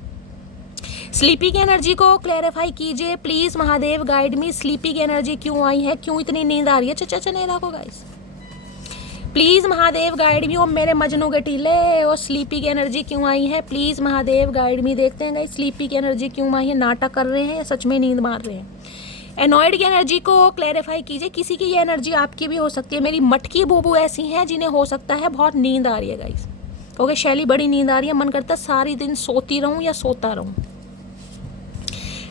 स्लीपी की एनर्जी को क्लैरिफाई कीजिए please Mahadev, guide me. Sleepy की एनर्जी क्यों आई है, क्यों इतनी नींद आ रही है चचा चनेरा को guys? Please Mahadev guide me. ओ मेरे मजनू के टीले, और स्लीपी की एनर्जी क्यों आई है? प्लीज़ महादेव गाइड मी। देखते हैं गाइस स्लीपी की एनर्जी क्यों आई है, नाटक कर रहे हैं या सच में नींद मार रहे हैं? एनॉयड की एनर्जी को क्लैरिफाई कीजिए। किसी की ये एनर्जी आपकी भी हो सकती है। मेरी मटकी बूबू ऐसी हैं जिन्हें हो सकता है बहुत नींद आ रही है गाइस। ओके शैली बड़ी नींद आ रही है, मन करता है सारी दिन सोती रहूँ या सोता रहूँ।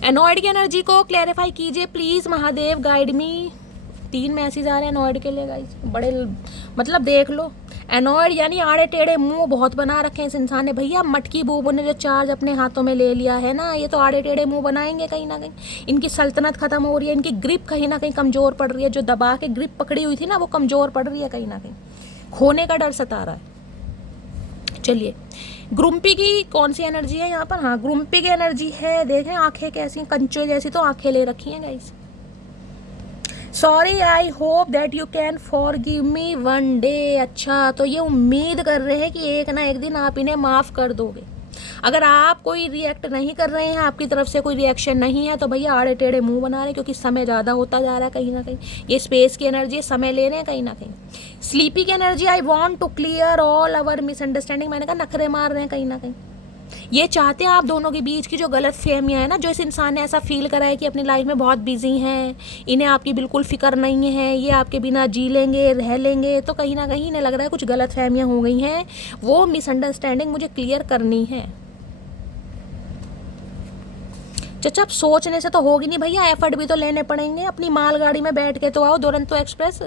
एनॉयड की एनर्जी को क्लैरिफाई कीजिए please Mahadev, guide me. 3 message आ रहे हैं एनॉयड के लिए गाइस, बड़े मतलब देख लो। एनॉयड यानी आड़े टेढ़े मुंह बहुत बना रखे हैं इस इंसान ने। भैया मटकी बूबू ने जो चार्ज अपने हाथों में ले लिया है ना, ये तो आड़े टेढ़े मुंह बनाएंगे कहीं ना कहीं। इनकी सल्तनत खत्म हो रही है, इनकी ग्रिप कहीं ना कहीं कमज़ोर पड़ रही है। जो दबा के ग्रिप पकड़ी हुई थी ना, वो कमज़ोर पड़ रही है कहीं ना कहीं, खोने का डर सता रहा है। चलिए ग्रुम्पी की कौन सी एनर्जी है यहाँ पर? हाँ ग्रुम्पी की एनर्जी है, देखें आंखें कैसी, कंचो जैसी तो आंखें ले रखी हैं guys. Sorry I hope that you can forgive me one day. अच्छा तो ये उम्मीद कर रहे हैं कि एक ना एक दिन आप इन्हें माफ़ कर दोगे। अगर आप कोई रिएक्ट नहीं कर रहे हैं, आपकी तरफ से कोई रिएक्शन नहीं है, तो भैया आड़े टेढ़े मुंह बना रहे हैं, क्योंकि समय ज़्यादा होता जा रहा है कहीं ना कहीं। ये स्पेस की एनर्जी, समय ले रहे हैं कहीं ना कहीं। स्लीपी की energy, I want to clear all our misunderstanding. मैंने कहा नखरे मार रहे हैं कहीं ना कहीं। ये चाहते हैं आप दोनों के बीच की जो गलत फहमियाँ है ना, जो इस इंसान ने ऐसा फील करा है कि अपनी लाइफ में बहुत बिजी हैं, इन्हें आपकी बिल्कुल फिक्र नहीं है, ये आपके बिना जी लेंगे रह लेंगे, तो कहीं ना कहीं इन्हें लग रहा है कुछ गलत फहमियाँ हो गई हैं, वो मिसअंडरस्टैंडिंग मुझे क्लियर करनी है। चचा अब सोचने से तो होगी नहीं भैया, एफर्ट भी तो लेने पड़ेंगे। अपनी मालगाड़ी में बैठ के तो आओ, दुरंतो एक्सप्रेस।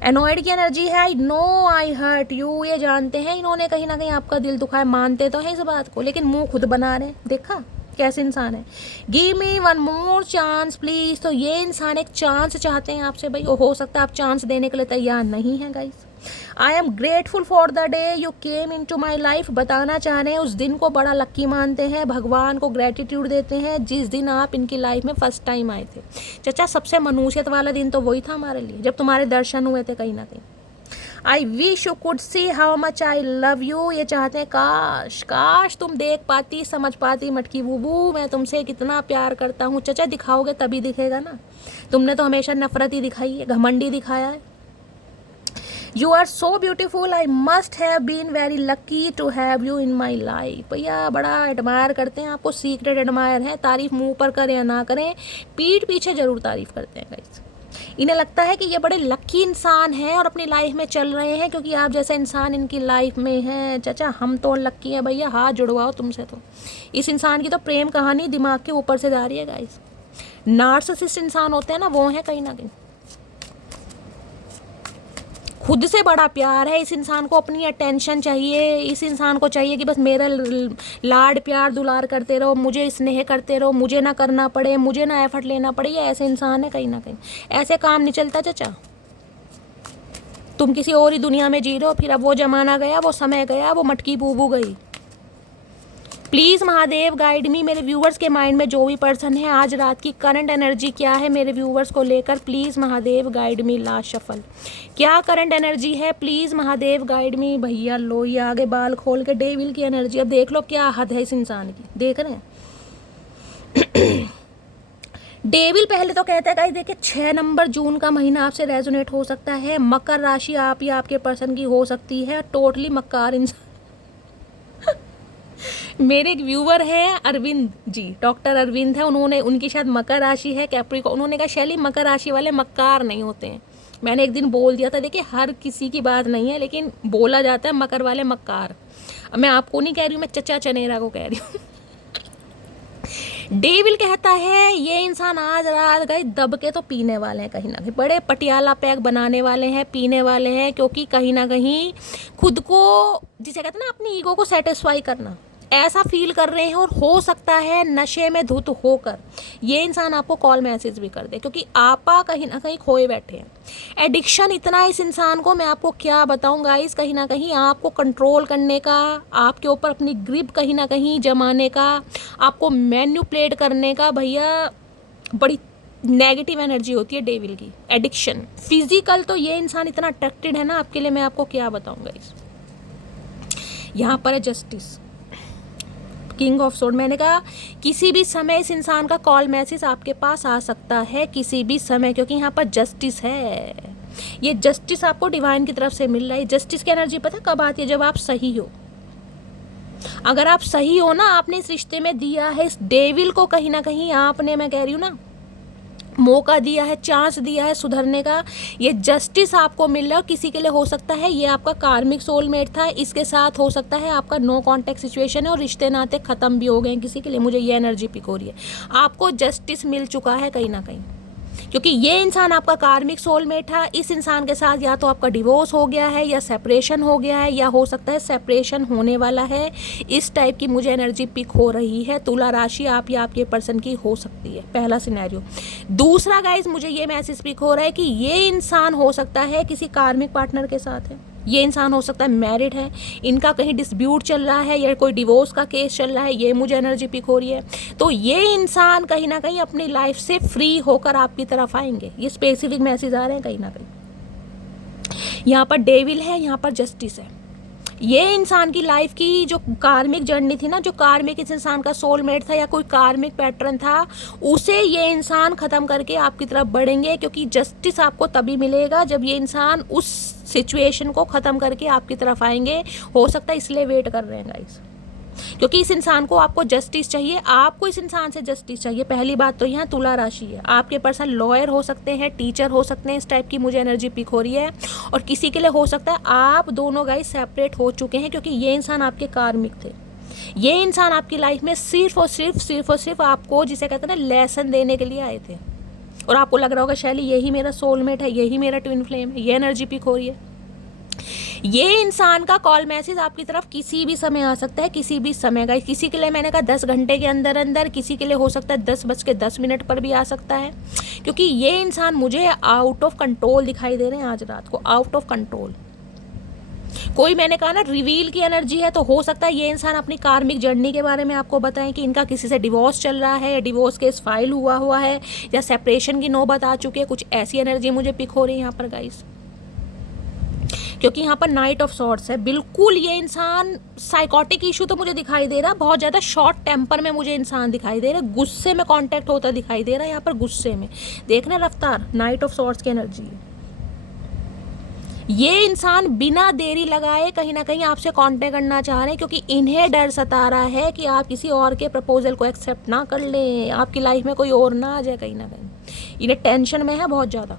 एनॉयड की एनर्जी है, I know I hurt you. ये जानते हैं इन्होंने कहीं ना कहीं आपका दिल दुखाया, मानते तो हैं इस बात को, लेकिन मुंह खुद बना रहे हैं। देखा कैसे इंसान है। Give me one more chance please. तो ये इंसान एक चांस चाहते हैं आपसे भाई, हो सकता है आप चांस देने के लिए तैयार नहीं हैं guys. I am grateful for the day you came into my life. बताना चाह रहे हैं उस दिन को बड़ा लक्की मानते हैं, भगवान को ग्रेटिट्यूड देते हैं जिस दिन आप इनकी लाइफ में फर्स्ट टाइम आए थे। चचा सबसे मनुष्यत वाला दिन तो वही था हमारे लिए, जब तुम्हारे दर्शन हुए थे कहीं ना कहीं। I wish you could see how much I love you. ये चाहते हैं काश काश तुम देख पाती, समझ पाती मटकी बूबू, मैं तुमसे कितना प्यार करता हूँ। चचा दिखाओगे तभी दिखेगा ना, तुमने तो हमेशा नफरत ही दिखाई है, घमंडी दिखाया है। You are so beautiful, I must have been very lucky to have you in my life. भैया बड़ा एडमायर करते हैं आपको, सीक्रेट एडमायर है। तारीफ मुंह पर करें या ना करें, पीठ पीछे जरूर तारीफ करते हैं गाइस। इन्हें लगता है कि ये बड़े लकी इंसान हैं और अपनी लाइफ में चल रहे हैं, क्योंकि आप जैसा इंसान इनकी लाइफ में है। चाचा हम तो लकी हैं भैया, हाथ जुड़वाओ तुमसे। तो इस इंसान की तो प्रेम कहानी दिमाग के ऊपर से जा रही है गाइस। नार्सिसिस्ट इंसान होते हैं ना, वो हैं कहीं ना कहीं। खुद से बड़ा प्यार है इस इंसान को, अपनी अटेंशन चाहिए। इस इंसान को चाहिए कि बस मेरा लाड प्यार दुलार करते रहो, मुझे स्नेह करते रहो, मुझे ना करना पड़े, मुझे ना एफर्ट लेना पड़े। ये ऐसे इंसान है कहीं ना कहीं। ऐसे काम नहीं चलता चाचा। तुम किसी और ही दुनिया में जी रहे हो, फिर अब वो ज़माना गया, वो समय गया, वो मटकी बूबू गई। प्लीज़ महादेव गाइड मी। मेरे व्यूवर्स के माइंड में जो भी पर्सन है, आज रात की करंट एनर्जी क्या है मेरे व्यूवर्स को लेकर, please Mahadev guide me. Last shuffle क्या करंट एनर्जी है, प्लीज़ महादेव गाइड मी। भैया लो ये आगे बाल खोल के डेविल की एनर्जी। अब देख लो क्या हद है इस इंसान की, देख रहे हैं। डेविल पहले तो कहता है गाइस, देखिए 6 नंबर जून का महीना आपसे रेजोनेट हो सकता है। मकर राशि आप या आपके पर्सन की हो सकती है टोटली मक्कार इंसान। मेरे एक व्यूवर हैं अरविंद जी, डॉक्टर अरविंद है, उन्होंने, उनकी शायद मकर राशि है कैप्रिकॉर्न। उन्होंने कहा शैली मकर राशि वाले मक्कार नहीं होते हैं, मैंने एक दिन बोल दिया था, देखिए हर किसी की बात नहीं है, लेकिन बोला जाता है मकर वाले मक्कार। मैं आपको नहीं कह रही हूँ, मैं चचा चनेरा को कह रही हूँ। डेविल कहता है ये इंसान आज रात गए दब के तो पीने वाले हैं, कहीं ना कहीं बड़े पटियाला पैक बनाने वाले हैं, पीने वाले हैं, क्योंकि कहीं ना कहीं खुद को, जिसे कहते हैं ना, अपनी ईगो को सेटिस्फाई करना, ऐसा फील कर रहे हैं। और हो सकता है नशे में धुत होकर ये इंसान आपको कॉल मैसेज भी कर दे, क्योंकि आपा कहीं ना कहीं खोए बैठे हैं। एडिक्शन इतना है इस इंसान को, मैं आपको क्या बताऊं गाइस, कहीं ना कहीं आपको कंट्रोल करने का, आपके ऊपर अपनी ग्रिप कहीं ना कहीं जमाने का, आपको मैन्युपुलेट करने का, भैया बड़ी नेगेटिव एनर्जी होती है डेविल की। एडिक्शन फिजिकल तो ये इंसान इतना अट्रैक्टेड है ना आपके लिए, मैं आपको क्या बताऊं गाइस। यहाँ पर है जस्टिस, किंग ऑफ सोर्ड। मैंने कहा किसी भी समय इस इंसान का कॉल मैसेज आपके पास आ सकता है, किसी भी समय, क्योंकि यहाँ पर जस्टिस है। ये जस्टिस आपको डिवाइन की तरफ से मिल रहा है। जस्टिस की एनर्जी पता कब आती है? जब आप सही हो। अगर आप सही हो ना, आपने इस रिश्ते में दिया है इस डेविल को, कहीं ना कहीं आपने, मैं कह रही हूँ ना, मौका दिया है, चांस दिया है सुधरने का, ये जस्टिस आपको मिल रहा है। और किसी के लिए हो सकता है ये आपका कार्मिक सोलमेट था, इसके साथ हो सकता है आपका नो कांटेक्ट सिचुएशन है और रिश्ते नाते खत्म भी हो गए हैं किसी के लिए। मुझे ये एनर्जी पिक हो रही है, आपको जस्टिस मिल चुका है कहीं ना कहीं, क्योंकि ये इंसान आपका कार्मिक सोलमेट था। इस इंसान के साथ या तो आपका डिवोर्स हो गया है, या सेपरेशन हो गया है, या हो सकता है सेपरेशन होने वाला है। इस टाइप की मुझे एनर्जी पिक हो रही है। तुला राशि आप या आपके पर्सन की हो सकती है, पहला सिनेरियो। दूसरा गाइज, मुझे ये मैसेज पिक हो रहा है कि ये इंसान हो सकता है किसी कार्मिक पार्टनर के साथ है। ये इंसान हो सकता है मैरिड है, इनका कहीं डिस्प्यूट चल रहा है या कोई डिवोर्स का केस चल रहा है, ये मुझे एनर्जी पिक हो रही है। तो ये इंसान कहीं ना कहीं अपनी लाइफ से फ्री होकर आपकी तरफ आएंगे, ये स्पेसिफिक मैसेज आ रहे हैं कहीं ना कहीं। यहाँ पर डेविल है, यहाँ पर जस्टिस है। ये इंसान की लाइफ की जो कार्मिक जर्नी थी ना, जो कार्मिक इस इंसान का सोलमेट था या कोई कार्मिक पैटर्न था, उसे ये इंसान ख़त्म करके आपकी तरफ बढ़ेंगे, क्योंकि जस्टिस आपको तभी मिलेगा जब ये इंसान उस सिचुएशन को ख़त्म करके आपकी तरफ आएंगे। हो सकता है इसलिए वेट कर रहे हैं गाइस, क्योंकि इस इंसान को आपको जस्टिस चाहिए, आपको इस इंसान से जस्टिस चाहिए। पहली बात तो यहाँ तुला राशि है, आपके पर्सन लॉयर हो सकते हैं, टीचर हो सकते हैं, इस टाइप की मुझे एनर्जी पिक हो रही है। और किसी के लिए हो सकता है आप दोनों गाइस सेपरेट हो चुके हैं, क्योंकि ये इंसान आपके कार्मिक थे। ये इंसान आपकी लाइफ में सिर्फ और सिर्फ आपको, जिसे कहते हैं ना, लेसन देने के लिए आए थे। और आपको लग रहा होगा शैली यही मेरा सोलमेट है, यही मेरा ट्विन फ्लेम है, ये एनर्जी पिक हो रही है। ये इंसान का कॉल मैसेज आपकी तरफ किसी भी समय आ सकता है, किसी भी समय का। किसी के लिए मैंने कहा 10 घंटे के अंदर अंदर, किसी के लिए हो सकता है 10:10 पर भी आ सकता है, क्योंकि ये इंसान मुझे आउट ऑफ कंट्रोल दिखाई दे रहे हैं आज रात को, आउट ऑफ कंट्रोल। कोई, मैंने कहा ना, रिवील की एनर्जी है, तो हो सकता है ये इंसान अपनी कार्मिक जर्नी के बारे में आपको बताएं कि इनका किसी से डिवोर्स चल रहा है, या डिवोर्स केस फाइल हुआ है, या सेपरेशन की नौबत आ चुकी है। कुछ ऐसी एनर्जी मुझे पिक हो रही है यहाँ पर गाइस, क्योंकि यहाँ पर नाइट ऑफ सॉर्ड्स है। बिल्कुल ये इंसान, साइकोटिक इशू तो मुझे दिखाई दे रहा, बहुत ज़्यादा शॉर्ट टेम्पर में मुझे इंसान दिखाई दे रहा, गुस्से में कांटेक्ट होता दिखाई दे रहा है। यहाँ पर गुस्से में देखना रफ्तार, नाइट ऑफ सॉर्ड्स की एनर्जी है। ये इंसान बिना देरी लगाए कहीं ना कहीं आपसे कांटेक्ट करना चाह रहे हैं, क्योंकि इन्हें डर सता रहा है कि आप किसी और के प्रपोजल को एक्सेप्ट ना कर लें, आपकी लाइफ में कोई और ना आ जाए। कहीं ना कहीं इन्हें टेंशन में है बहुत ज़्यादा।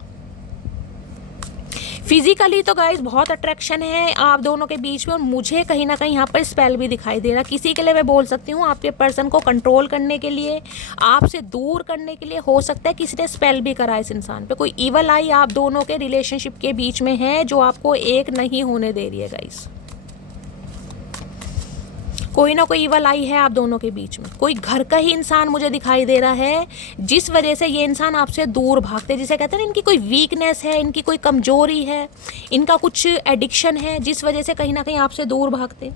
फिजिकली तो गाइस बहुत अट्रैक्शन है आप दोनों के बीच में, और मुझे कहीं ना कहीं यहाँ पर स्पेल भी दिखाई दे रहा। किसी के लिए मैं बोल सकती हूँ आपके पर्सन को कंट्रोल करने के लिए, आपसे दूर करने के लिए, हो सकता है किसी ने स्पेल भी करा इस इंसान पे। कोई ईवल आई आप दोनों के रिलेशनशिप के बीच में है, जो आपको एक नहीं होने दे रही है गाइस। कोई ना कोई ईवल आई है आप दोनों के बीच में। कोई घर का ही इंसान मुझे दिखाई दे रहा है, जिस वजह से ये इंसान आपसे दूर भागते, जिसे कहते हैं इनकी कोई वीकनेस है, इनकी कोई कमजोरी है, इनका कुछ एडिक्शन है, जिस वजह से कहीं ना कहीं आपसे दूर भागते।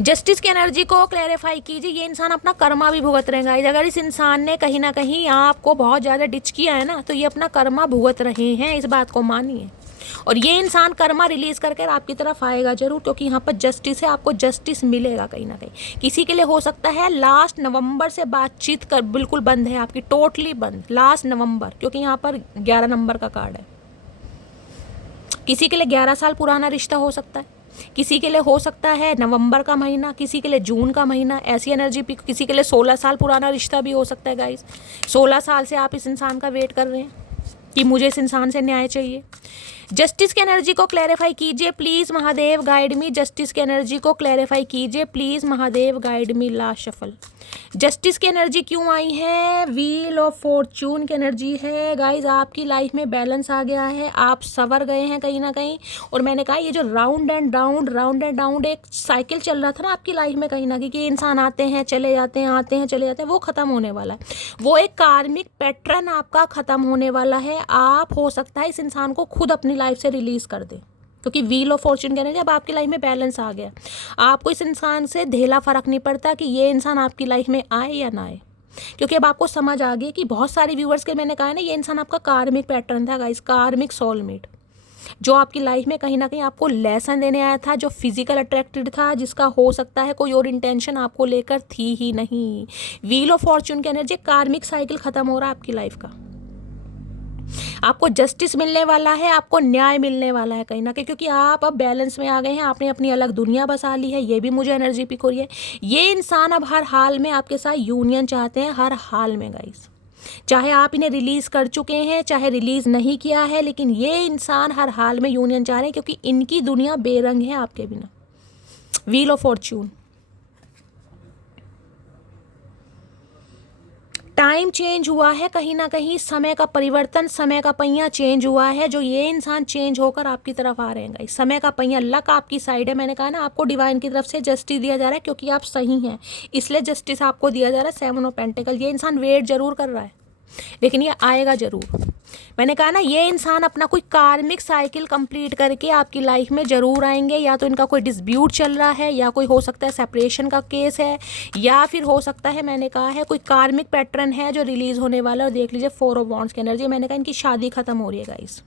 जस्टिस की एनर्जी को क्लैरिफाई कीजिए। ये इंसान अपना कर्मा भी भुगत रहे हैं। अगर इस इंसान ने कहीं ना कहीं आपको बहुत ज़्यादा डिच किया है ना, तो ये अपना कर्मा भुगत रहे हैं, इस बात को मानिए। और ये इंसान कर्मा रिलीज करके आपकी तरफ आएगा जरूर, क्योंकि यहाँ पर जस्टिस है, आपको जस्टिस मिलेगा कहीं ना कहीं। किसी के लिए हो सकता है लास्ट नवंबर से बातचीत कर बिल्कुल बंद है आपकी, टोटली बंद, लास्ट नवंबर, क्योंकि यहाँ पर 11 नंबर का कार्ड है। किसी के लिए 11 साल पुराना रिश्ता हो सकता है, किसी के लिए हो सकता है नवंबर का महीना, किसी के लिए जून का महीना, ऐसी एनर्जी पिक। किसी के लिए 16 साल पुराना रिश्ता भी हो सकता है गाइस। 16 साल से आप इस इंसान का वेट कर रहे हैं कि मुझे इस इंसान से न्याय चाहिए। जस्टिस की एनर्जी को क्लैरिफाई कीजिए please Mahadev, guide me. Justice की एनर्जी को क्लैरिफाई कीजिए please Mahadev, guide me. Last shuffle. Justice की एनर्जी क्यों आई है? व्हील ऑफ फॉर्चून की एनर्जी है गाइज। आपकी लाइफ में बैलेंस आ गया है, आप संवर गए हैं कहीं ना कहीं। और मैंने कहा ये जो राउंड एंड राउंड एक साइकिल चल रहा था ना आपकी लाइफ में कहीं ना कहीं, कि इंसान आते हैं चले जाते हैं, आते हैं चले जाते हैं, वो ख़त्म होने वाला है। वो एक कार्मिक पैटर्न आपका ख़त्म होने वाला है। आप हो सकता है इस इंसान को खुद अपनी लाइफ से रिलीज़ कर दें, क्योंकि व्हील ऑफ फॉर्चून कहने जब आपकी लाइफ में बैलेंस आ गया, आपको इस इंसान से ढेला फ़र्क नहीं पड़ता कि ये इंसान आपकी लाइफ में आए या ना आए, क्योंकि अब आपको समझ आ गई कि बहुत सारे व्यूवर्स के मैंने कहा है ना, ये इंसान आपका कार्मिक पैटर्न था गाइस, कार्मिक सोलमेट, जो आपकी लाइफ में कहीं ना कहीं आपको लेसन देने आया था, जो फिजिकल अट्रैक्टेड था, जिसका हो सकता है कोई और इंटेंशन आपको लेकर थी ही नहीं। व्हील ऑफ फॉर्चून की एनर्जी, कार्मिक साइकिल ख़त्म हो रहा है आपकी लाइफ का। आपको जस्टिस मिलने वाला है, आपको न्याय मिलने वाला है कहीं ना कहीं, क्योंकि आप अब बैलेंस में आ गए हैं, आपने अपनी अलग दुनिया बसा ली है। ये भी मुझे एनर्जी पिक हो रही है। ये इंसान अब हर हाल में आपके साथ यूनियन चाहते हैं, हर हाल में गाइस। चाहे आप इन्हें रिलीज़ कर चुके हैं, चाहे रिलीज़ नहीं किया है, लेकिन ये इंसान हर हाल में यूनियन चाह रहे हैं, क्योंकि इनकी दुनिया बेरंग है आपके बिना। Wheel of Fortune. Time change हुआ है कहीं ना कहीं, समय का परिवर्तन, समय का पहिया चेंज हुआ है, जो ये इंसान चेंज होकर आपकी तरफ आ रहे हैं गाइस। समय का पहिया, लक आपकी साइड है। मैंने कहा ना आपको डिवाइन की तरफ से जस्टिस दिया जा रहा है, क्योंकि आप सही हैं, इसलिए जस्टिस आपको दिया जा रहा है। 7 ऑफ पेंटिकल। ये इंसान वेट जरूर कर रहा है, लेकिन ये आएगा जरूर। मैंने कहा ना ये इंसान अपना कोई कार्मिक साइकिल कंप्लीट करके आपकी लाइफ में ज़रूर आएंगे। या तो इनका कोई डिस्प्यूट चल रहा है, या कोई हो सकता है सेपरेशन का केस है, या फिर हो सकता है मैंने कहा है कोई कार्मिक पैटर्न है जो रिलीज़ होने वाला है। और देख लीजिए 4 ऑफ वॉन्ड्स की एनर्जी। मैंने कहा इनकी शादी ख़त्म हो रही है गाइस।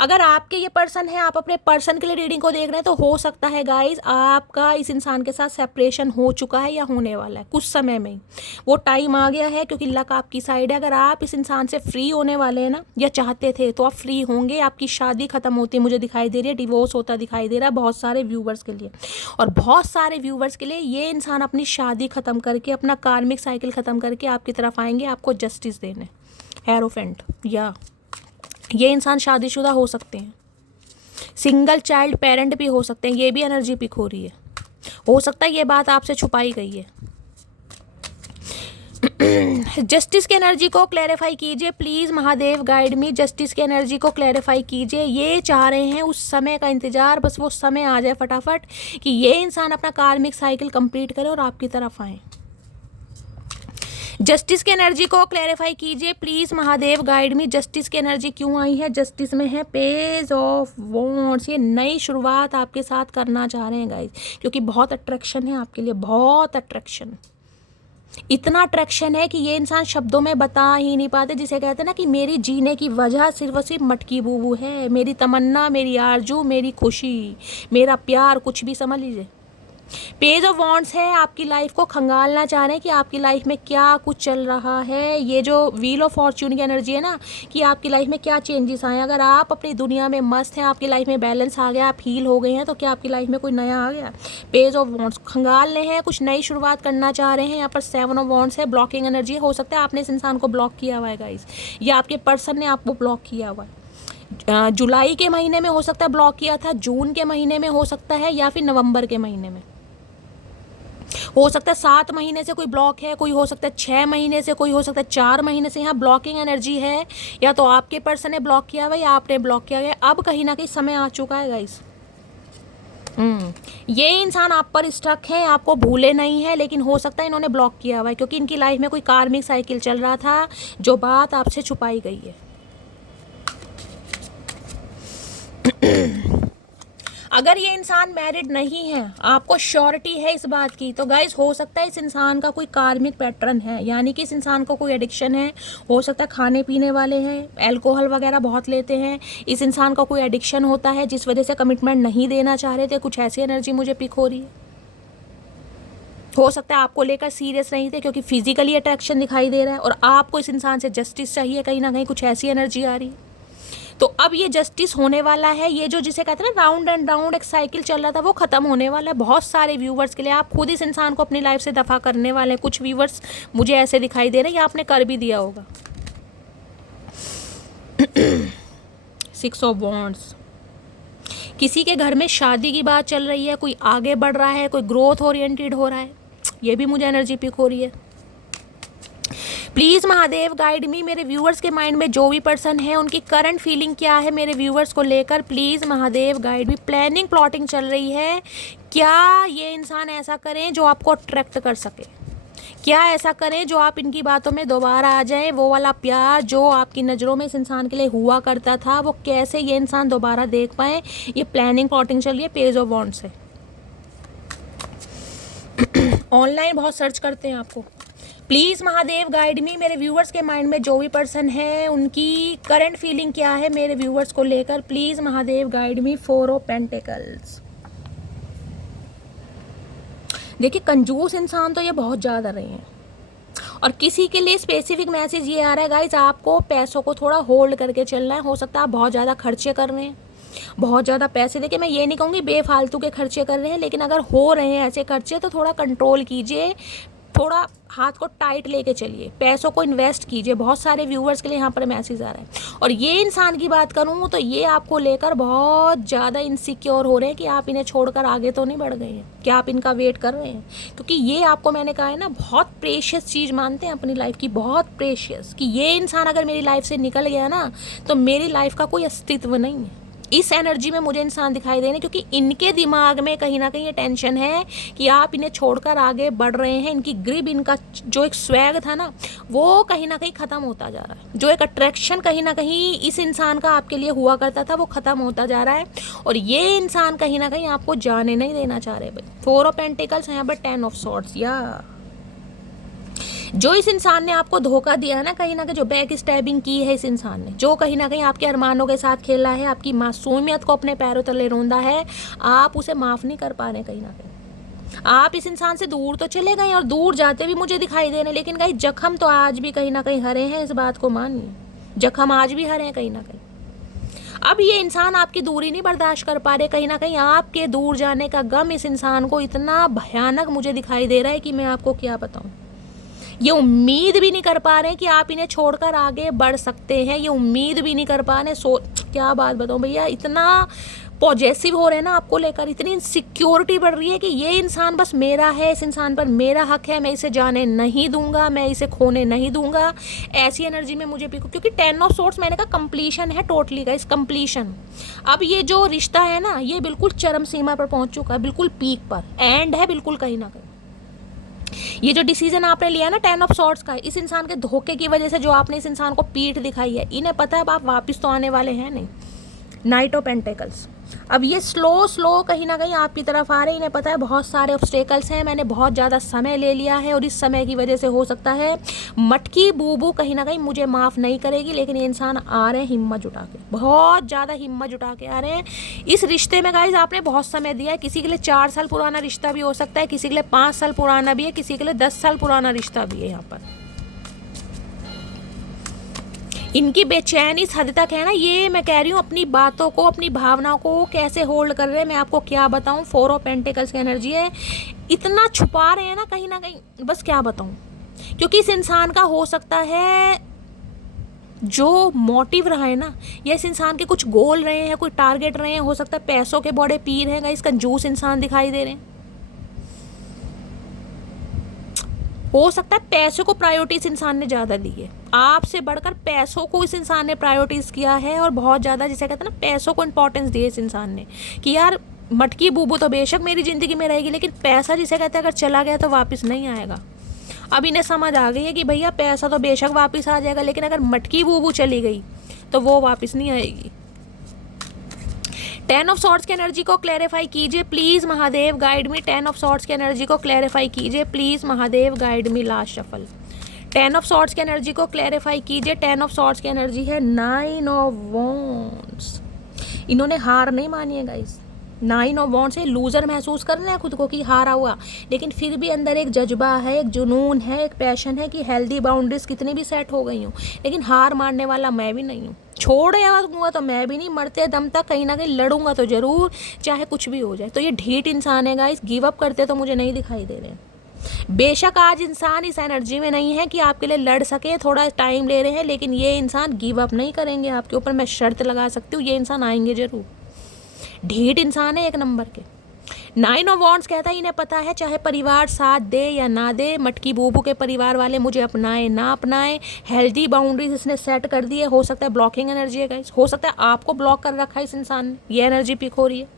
अगर आपके ये पर्सन है, आप अपने पर्सन के लिए रीडिंग को देख रहे हैं, तो हो सकता है गाइज आपका इस इंसान के साथ सेपरेशन हो चुका है या होने वाला है कुछ समय में ही। वो टाइम आ गया है, क्योंकि लक आपकी साइड है। अगर आप इस इंसान से फ्री होने वाले हैं ना, या चाहते थे, तो आप फ्री होंगे। आपकी शादी खत्म होती मुझे दिखाई दे रही है, डिवोर्स होता दिखाई दे रहा है बहुत सारे व्यूवर्स के लिए। और बहुत सारे व्यूवर्स के लिए ये इंसान अपनी शादी ख़त्म करके, अपना कार्मिक साइकिल ख़त्म करके आपकी तरफ आएंगे, आपको जस्टिस देने। हेरोफेंट। या ये इंसान शादीशुदा हो सकते हैं, सिंगल चाइल्ड पेरेंट भी हो सकते हैं। ये भी एनर्जी पिक हो रही है। हो सकता है ये बात आपसे छुपाई गई है। जस्टिस की एनर्जी को क्लैरिफाई कीजिए please Mahadev, guide me. Justice की एनर्जी को क्लैरिफाई कीजिए। ये चाह रहे हैं उस समय का इंतज़ार, बस वो समय आ जाए फटाफट, कि ये इंसान अपना कार्मिक साइकिल कंप्लीट करे और आपकी तरफ आए। जस्टिस की एनर्जी को क्लैरिफाई कीजिए please Mahadev, guide me. Justice की एनर्जी क्यों आई है? जस्टिस में है पेज ऑफ वॉन्ड्स। ये नई शुरुआत आपके साथ करना चाह रहे हैं गाइज, क्योंकि बहुत अट्रैक्शन है आपके लिए, बहुत अट्रैक्शन। इतना अट्रैक्शन है कि ये इंसान शब्दों में बता ही नहीं पाते। जिसे कहते हैं ना कि मेरी जीने की वजह सिर्फ और सिर्फ मटकी बूबू है, मेरी तमन्ना, मेरी आरजू, मेरी खुशी, मेरा प्यार, कुछ भी समझ लीजिए। पेज ऑफ वॉन्ड्स है, आपकी लाइफ को खंगालना चाह रहे हैं कि आपकी लाइफ में क्या कुछ चल रहा है। ये जो व्हील ऑफ फॉर्चून की एनर्जी है ना, कि आपकी लाइफ में क्या चेंजेस आए। अगर आप अपनी दुनिया में मस्त हैं, आपकी लाइफ में बैलेंस आ गया, आप हील हो गए हैं, तो क्या आपकी लाइफ में कोई नया आ गया? पेज ऑफ वॉन्ड्स खंगालने हैं, कुछ नई शुरुआत करना चाह रहे हैं। यहाँ पर 7 ऑफ वॉन्ड्स है, ब्लॉकिंग एनर्जी। हो सकता है आपने इस इंसान को ब्लॉक किया हुआ है गाइस, या आपके पर्सन ने आपको ब्लॉक किया हुआ है। जुलाई के महीने में हो सकता है ब्लॉक किया था, जून के महीने में हो सकता है, या फिर नवंबर के महीने में हो सकता है। 7 महीने से कोई ब्लॉक है, कोई हो सकता है 6 महीने से, कोई हो सकता है 4 महीने से। यहाँ ब्लॉकिंग एनर्जी है, या तो आपके पर्सन ने ब्लॉक किया हुआ है, या आपने ब्लॉक किया गया। अब कहीं ना कहीं समय आ चुका है गाइस। ये इंसान आप पर स्टक है, आपको भूले नहीं है, लेकिन हो सकता है इन्होंने ब्लॉक किया हुआ है, क्योंकि इनकी लाइफ में कोई कार्मिक साइकिल चल रहा था, जो बात आपसे छुपाई गई है। अगर ये इंसान मैरिड नहीं है, आपको श्योरिटी है इस बात की, तो गाइज हो सकता है इस इंसान का कोई कार्मिक पैटर्न है, यानी कि इस इंसान को कोई एडिक्शन है। हो सकता है खाने पीने वाले हैं, अल्कोहल वगैरह बहुत लेते हैं। इस इंसान का कोई एडिक्शन होता है, जिस वजह से कमिटमेंट नहीं देना चाह रहे थे। कुछ ऐसी एनर्जी मुझे पिक हो रही है। हो सकता है आपको लेकर सीरियस नहीं थे, क्योंकि फिजिकली अट्रैक्शन दिखाई दे रहा है, और आपको इस इंसान से जस्टिस चाहिए कहीं ना कहीं। कुछ ऐसी एनर्जी आ रही है। तो अब ये जस्टिस होने वाला है। ये जो जिसे कहते हैं ना राउंड एंड राउंड एक साइकिल चल रहा था वो ख़त्म होने वाला है बहुत सारे व्यूवर्स के लिए। आप खुद इस इंसान को अपनी लाइफ से दफ़ा करने वाले हैं। कुछ व्यूवर्स मुझे ऐसे दिखाई दे रहे हैं या आपने कर भी दिया होगा। 6 ऑफ वॉन्ड्स, किसी के घर में शादी की बात चल रही है, कोई आगे बढ़ रहा है, कोई ग्रोथ ओरिएंटेड हो रहा है, ये भी मुझे एनर्जी पिक हो रही है। प्लीज़ महादेव गाइड मी, मेरे व्यूअर्स के माइंड में जो भी पर्सन है उनकी करंट फीलिंग क्या है मेरे व्यूअर्स को लेकर। Please Mahadev guide me. Planning plotting चल रही है, क्या ये इंसान ऐसा करें जो आपको अट्रैक्ट कर सके, क्या ऐसा करें जो आप इनकी बातों में दोबारा आ जाएं, वो वाला प्यार जो आपकी नज़रों में इस इंसान के लिए हुआ करता था वो कैसे ये इंसान दोबारा देख पाए। ये प्लानिंग प्लॉटिंग चल रही है पेज ऑफ वॉन्ड्स से। ऑनलाइन बहुत सर्च करते हैं आपको। प्लीज़ महादेव गाइड मी, मेरे व्यूअर्स के माइंड में जो भी पर्सन है उनकी करंट फीलिंग क्या है मेरे व्यूअर्स को लेकर। Please Mahadev guide me. 4 of pentacles. देखिए कंजूस इंसान तो ये बहुत ज़्यादा रहे हैं और किसी के लिए स्पेसिफिक मैसेज ये आ रहा है गाइज, आपको पैसों को थोड़ा होल्ड करके चलना है। हो सकता है आप बहुत ज़्यादा खर्चे कर रहे हैं, बहुत ज़्यादा पैसे। देखिए मैं ये नहीं कहूँगी बेफालतू के खर्चे कर रहे हैं, लेकिन अगर हो रहे हैं ऐसे खर्चे तो थोड़ा कंट्रोल कीजिए, थोड़ा हाथ को टाइट लेके चलिए, पैसों को इन्वेस्ट कीजिए। बहुत सारे व्यूवर्स के लिए यहाँ पर मैसेज आ रहा है। और ये इंसान की बात करूँ तो ये आपको लेकर बहुत ज़्यादा इनसिक्योर हो रहे हैं कि आप इन्हें छोड़कर आगे तो नहीं बढ़ गए हैं, क्या आप इनका वेट कर रहे हैं। क्योंकि ये आपको मैंने कहा है ना बहुत प्रेशियस चीज़ मानते हैं अपनी लाइफ की, बहुत प्रेशियस, कि ये इंसान अगर मेरी लाइफ से निकल गया ना तो मेरी लाइफ का कोई अस्तित्व नहीं है। इस एनर्जी में मुझे इंसान दिखाई दे रहे हैं क्योंकि इनके दिमाग में कहीं ना कहीं ये टेंशन है कि आप इन्हें छोड़कर आगे बढ़ रहे हैं। इनकी ग्रिप, इनका जो एक स्वैग था ना वो कहीं ना कहीं ख़त्म होता जा रहा है। जो एक अट्रैक्शन कहीं ना कहीं इस इंसान का आपके लिए हुआ करता था वो ख़त्म होता जा रहा है और ये इंसान कहीं ना कहीं आपको जाने नहीं देना चाह रहे भाई। 4 ऑफ पेंटिकल्स है यहाँ पर, 10 ऑफ सॉर्ड्स। या जो इस इंसान ने आपको धोखा दिया ना कहीं ना कहीं, जो बैक स्टैबिंग की है इस इंसान ने, जो कहीं ना कहीं आपके अरमानों के साथ खेला है, आपकी मासूमियत को अपने पैरों तले रौंदा है, आप उसे माफ़ नहीं कर पा रहे। कहीं ना कहीं आप इस इंसान से दूर तो चले गए और दूर जाते भी मुझे दिखाई दे रहे, लेकिन कहीं जख्म तो आज भी कहीं ना कहीं हरे हैं। इस बात को मानिए, जख्म आज भी हरे हैं कहीं ना कहीं। अब ये इंसान आपकी दूरी नहीं बर्दाश्त कर पा रहे। कहीं ना कहीं आपके दूर जाने का गम इस इंसान को इतना भयानक मुझे दिखाई दे रहा है कि मैं आपको क्या बताऊं। ये उम्मीद भी नहीं कर पा रहे कि आप इन्हें छोड़कर आगे बढ़ सकते हैं, ये उम्मीद भी नहीं कर पा रहे। क्या बात बताऊं भैया, इतना पॉजेसिव हो रहे हैं ना आपको लेकर, इतनी इनसिक्योरिटी बढ़ रही है कि ये इंसान बस मेरा है, इस इंसान पर मेरा हक है, मैं इसे जाने नहीं दूंगा, मैं इसे खोने नहीं दूंगा। ऐसी एनर्जी में मुझे पिको, क्योंकि 10 ऑफ सोर्ड्स मैंने कहा कंप्लीशन है टोटली का, इस कंप्लीशन। अब ये जो रिश्ता है ना ये बिल्कुल चरम सीमा पर पहुंच चुका है, बिल्कुल पीक पर, एंड है बिल्कुल कहीं ना कहीं। ये जो डिसीजन आपने लिया ना 10 ऑफ सॉर्ड्स का, इस इंसान के धोखे की वजह से जो आपने इस इंसान को पीठ दिखाई है, इन्हें पता है अब आप वापस तो आने वाले हैं नहीं। Night of pentacles. अब ये स्लो कहीं ना कहीं आपकी तरफ आ रहे हैं। इन्हें पता है बहुत सारे ऑब्स्टेकल्स हैं, मैंने बहुत ज़्यादा समय ले लिया है और इस समय की वजह से हो सकता है मटकी बूबू कहीं ना कहीं मुझे माफ़ नहीं करेगी। लेकिन ये इंसान आ रहे हैं हिम्मत जुटा के, बहुत ज़्यादा हिम्मत जुटा के आ रहे हैं। इस रिश्ते में गाइस आपने बहुत समय दिया है। किसी के लिए 4 साल पुराना रिश्ता भी हो सकता है, किसी के लिए 5 साल पुराना भी है, किसी के लिए 10 साल पुराना रिश्ता भी है। यहाँ पर इनकी बेचैनी इस हद तक है ना, ये मैं कह रही हूँ अपनी बातों को, अपनी भावनाओं को कैसे होल्ड कर रहे हैं मैं आपको क्या बताऊँ। 4 ऑफ पेंटिकल्स की एनर्जी है, इतना छुपा रहे हैं ना कहीं ना कहीं, बस क्या बताऊँ। क्योंकि इस इंसान का हो सकता है जो मोटिव रहा है ना, या इस इंसान के कुछ गोल रहे हैं, कोई टारगेट रहे हैं, हो सकता है पैसों के बड़े पीर हैं, इस कंजूस इंसान दिखाई दे रहे हैं। हो सकता है पैसों को प्रायोरिटी इस इंसान ने ज़्यादा दी है, आपसे बढ़कर पैसों को इस इंसान ने प्रायोरिटीज़ किया है और बहुत ज़्यादा जिसे कहते हैं ना पैसों को इंपॉर्टेंस दी है इस इंसान ने कि यार मटकी बूबू तो बेशक मेरी ज़िंदगी में रहेगी, लेकिन पैसा जिसे कहते हैं अगर चला गया तो वापस नहीं आएगा। अब इन्हें समझ आ गई है कि भैया पैसा तो बेशक वापस आ जाएगा, लेकिन अगर मटकी बूबू चली गई तो वो वापस नहीं आएगी। 10 ऑफ सॉर्ड्स की एनर्जी को क्लैरिफाई कीजिए please Mahadev guide me. 10 of swords की एनर्जी को क्लैरिफाई कीजिए please Mahadev guide me. Last shuffle. 10 of swords की एनर्जी को क्लैरिफाई कीजिए। 10 ऑफ सॉर्ड्स की एनर्जी है 9 ऑफ वॉन्ड्स। इन्होंने हार नहीं मानी है गाइस। 9 ऑफ वॉन्ड्स से लूज़र महसूस कर रहे हैं खुद को कि हारा हुआ, लेकिन फिर भी अंदर एक जज्बा है, एक जुनून है, एक पैशन है कि हेल्दी बाउंड्रीज कितनी भी सेट हो गई हूँ, लेकिन हार मानने वाला मैं भी नहीं हूँ। छोड़ेगा दूंगा तो मैं भी नहीं, मरते दम तक कहीं ना कहीं लड़ूंगा तो जरूर, चाहे कुछ भी हो जाए। तो ये ढीठ इंसान है गाइस, गिव अप करते तो मुझे नहीं दिखाई दे रहे। बेशक आज इंसान इस एनर्जी में नहीं है कि आपके लिए लड़ सके, थोड़ा टाइम ले रहे हैं, लेकिन ये इंसान गिव अप नहीं करेंगे आपके ऊपर, मैं शर्त लगा सकती हूँ, ये इंसान आएंगे जरूर। ढीठ इंसान है एक नंबर के। 9 ऑफ वॉन्ड्स कहता है इन्हें पता है चाहे परिवार साथ दे या ना दे, मटकी बूबू के परिवार वाले मुझे अपनाए ना अपनाए, हेल्दी बाउंड्रीज इसने सेट कर दी है। हो सकता है ब्लॉकिंग एनर्जी है गाइस, हो सकता है आपको ब्लॉक कर रखा है इस इंसान ने, ये एनर्जी पिक हो रही है।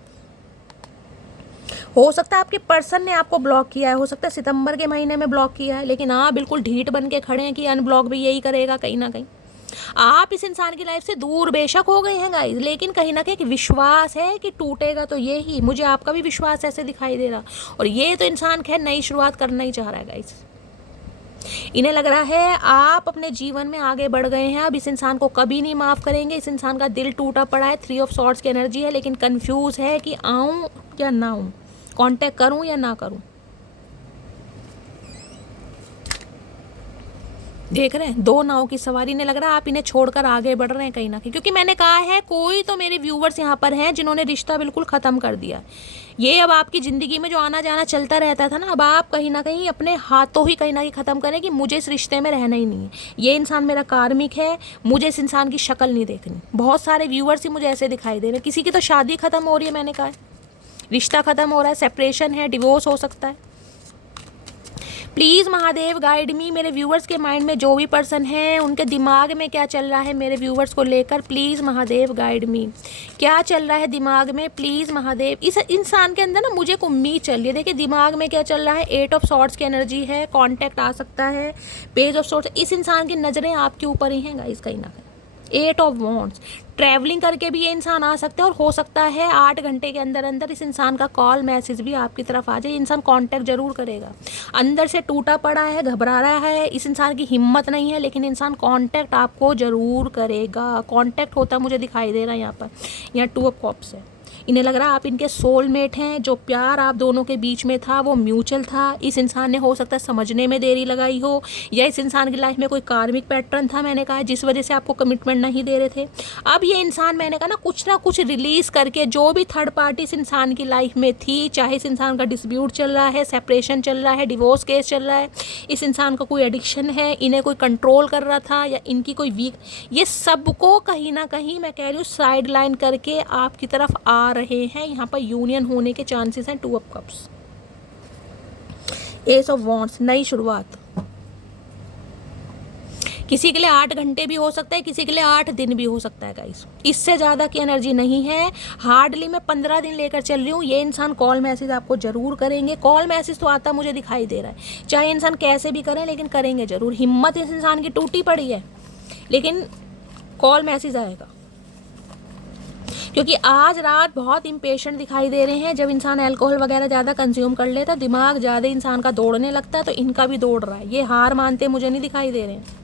हो सकता है आपके पर्सन ने आपको ब्लॉक किया है, हो सकता है सितंबर के महीने में ब्लॉक किया है, लेकिन हाँ बिल्कुल ढीठ बन के खड़े हैं कि अनब्लॉक भी यही करेगा कहीं ना कहीं। आप इस इंसान की लाइफ से दूर बेशक हो गए हैं गाइस, लेकिन कहीं ना कहीं एक विश्वास है कि टूटेगा तो ये ही, मुझे आपका भी विश्वास ऐसे दिखाई दे रहा। और ये तो इंसान खैर नई शुरुआत करना ही चाह रहा है गाइस। इन्हें लग रहा है आप अपने जीवन में आगे बढ़ गए हैं, अब इस इंसान को कभी नहीं माफ़ करेंगे। इस इंसान का दिल टूटा पड़ा है, 3 ऑफ सॉर्ड्स की एनर्जी है, लेकिन कंफ्यूज है कि आऊँ या ना आऊँ, कांटेक्ट करूँ या ना करूँ। देख रहे हैं 2 नाव की सवारी ने लग रहा है आप इन्हें छोड़कर आगे बढ़ रहे हैं कहीं ना कहीं, क्योंकि मैंने कहा है कोई तो मेरे व्यूवर्स यहाँ पर हैं जिन्होंने रिश्ता बिल्कुल ख़त्म कर दिया। ये अब आपकी ज़िंदगी में जो आना जाना चलता रहता था ना, अब आप कहीं ना कहीं अपने हाथों ही कहीं ना कहीं ख़त्म करें कि मुझे इस रिश्ते में रहना ही नहीं है, ये इंसान मेरा कार्मिक है, मुझे इस इंसान की शक्ल नहीं देखनी। बहुत सारे व्यूवर्स ही मुझे ऐसे दिखाई दे रहे हैं, किसी की तो शादी ख़त्म हो रही है, मैंने कहा है रिश्ता ख़त्म हो रहा है, सेपरेशन है, डिवोर्स हो सकता है। प्लीज़ महादेव गाइड मी, मेरे व्यूवर्स के माइंड में जो भी पर्सन है उनके दिमाग में क्या चल रहा है मेरे व्यूवर्स को लेकर, प्लीज़ महादेव गाइड मी, क्या चल रहा है दिमाग में प्लीज़ महादेव। इस इंसान के अंदर ना मुझे एक उम्मीद चल रही है, देखिए दिमाग में क्या चल रहा है। 8 ऑफ सॉर्ड्स की एनर्जी है, कॉन्टैक्ट आ सकता है, पेज ऑफ सॉर्ड्स, इस इंसान की नज़रें आपके ऊपर ही हैं गाइस कहीं ना कहीं। 8 ऑफ वॉन्ड्स, ट्रैवलिंग करके भी ये इंसान आ सकता है, और हो सकता है 8 घंटे के अंदर अंदर इस इंसान का कॉल मैसेज भी आपकी तरफ आ जाए। इंसान कांटेक्ट जरूर करेगा, अंदर से टूटा पड़ा है, घबरा रहा है, इस इंसान की हिम्मत नहीं है, लेकिन इंसान कांटेक्ट आपको जरूर करेगा। कांटेक्ट होता मुझे दिखाई दे रहा है यहाँ पर, यहाँ 2 ऑफ कप्स है। इन्हें लग रहा है आप इनके सोलमेट हैं, जो प्यार आप दोनों के बीच में था वो म्यूचुअल था। इस इंसान ने हो सकता है समझने में देरी लगाई हो, या इस इंसान की लाइफ में कोई कार्मिक पैटर्न था, मैंने कहा जिस वजह से आपको कमिटमेंट नहीं दे रहे थे। अब ये इंसान मैंने कहा ना कुछ रिलीज़ करके, जो भी थर्ड पार्टी इस इंसान की लाइफ में थी, चाहे इस इंसान का डिस्प्यूट चल रहा है, सेपरेशन चल रहा है, डिवोर्स केस चल रहा है, इस इंसान का कोई एडिक्शन है, इन्हें कोई कंट्रोल कर रहा था, या इनकी कोई वीक, ये सबको कहीं ना कहीं मैं कह रही हूँ साइड लाइन करके आपकी तरफ आ रहे हैं। यहाँ पर यूनियन होने के चांसेस हैं। 2 of cups, S of wands, नई शुरुआत। किसी के लिए 8 घंटे भी हो सकता है, किसी के लिए 8 दिन भी हो सकता है गाइस, इससे ज़्यादा की एनर्जी नहीं है। हार्डली मैं 15 दिन लेकर चल रही हूँ। ये इंसान कॉल मैसेज आपको ज़रूर करेंगे, कॉल मैसेज तो आता मुझे दिखाई दे रहा है, चाहे इंसान कैसे भी करें लेकिन करेंगे ज़रूर। हिम्मत इस इंसान की टूटी पड़ी है, लेकिन कॉल मैसेज आएगा, क्योंकि आज रात बहुत इम्पेशेंट दिखाई दे रहे हैं। जब इंसान अल्कोहल वगैरह ज़्यादा कंज्यूम कर लेता है, दिमाग ज़्यादा इंसान का दौड़ने लगता है, तो इनका भी दौड़ रहा है। ये हार मानते मुझे नहीं दिखाई दे रहे हैं।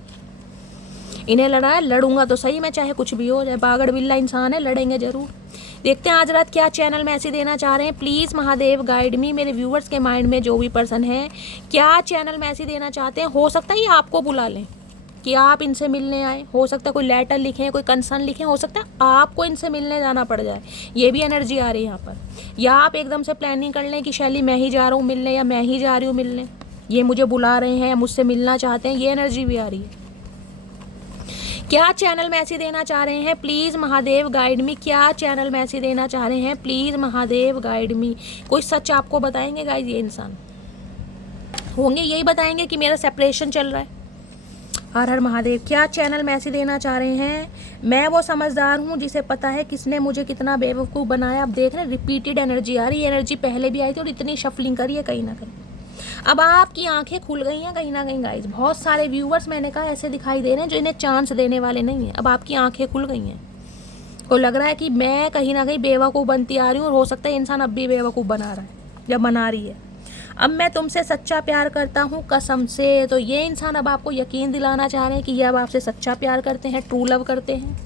इन्हें लड़ा है लड़ूंगा तो सही मैं, चाहे कुछ भी हो जाए, बागड़ बिल्ला इंसान है, लड़ेंगे ज़रूर। देखते हैं आज रात क्या चैनल मैसेज देना चाह रहे हैं। प्लीज़ महादेव गाइड मी, मेरे व्यूवर्स के माइंड में जो भी पर्सन है क्या चैनल मैसेज देना चाहते हैं। हो सकता है ये आपको बुला लें कि आप इनसे मिलने आए, हो सकता है कोई लेटर लिखें, कोई कंसर्न लिखें, हो सकता है आपको इनसे मिलने जाना पड़ जाए, ये भी एनर्जी आ रही है यहाँ पर। या आप एकदम से प्लानिंग कर लें कि शैली मैं ही जा रहा हूँ मिलने, या मैं ही जा रही हूँ मिलने, ये मुझे बुला रहे हैं या मुझसे मिलना चाहते हैं, ये एनर्जी भी आ रही है। क्या चैनल मैसेज देना चाह रहे हैं प्लीज़ महादेव गाइड मी, क्या चैनल मैसेज देना चाह रहे हैं प्लीज़ महादेव गाइड मी। कोई सच आपको बताएंगे गाइज, ये इंसान होंगे यही बताएंगे कि मेरा सेपरेशन चल रहा है। हर हर महादेव। क्या चैनल मैसेज देना चाह रहे हैं। मैं वो समझदार हूँ जिसे पता है किसने मुझे कितना बेवकूफ़ बनाया। अब देख रहे हैं रिपीटेड एनर्जी आ रही है, एनर्जी पहले भी आई थी और इतनी शफलिंग करी है कहीं ना कहीं। अब आपकी आंखें खुल गई हैं कहीं ना कहीं गाइज। बहुत सारे व्यूवर्स मैंने कहा ऐसे दिखाई दे रहे हैं जो इन्हें चांस देने वाले नहीं हैं। अब आपकी आंखें खुल गई हैं, को लग रहा है कि मैं कहीं ना कहीं बेवकूफ़ बनती आ रही हूँ, और हो सकता है इंसान अब भी बेवकूफ़ बना रहा है या बना रही है। अब मैं तुमसे सच्चा प्यार करता हूँ कसम से। तो ये इंसान अब आपको यकीन दिलाना चाह रहे हैं कि ये अब आपसे सच्चा प्यार करते हैं, ट्रू लव करते हैं।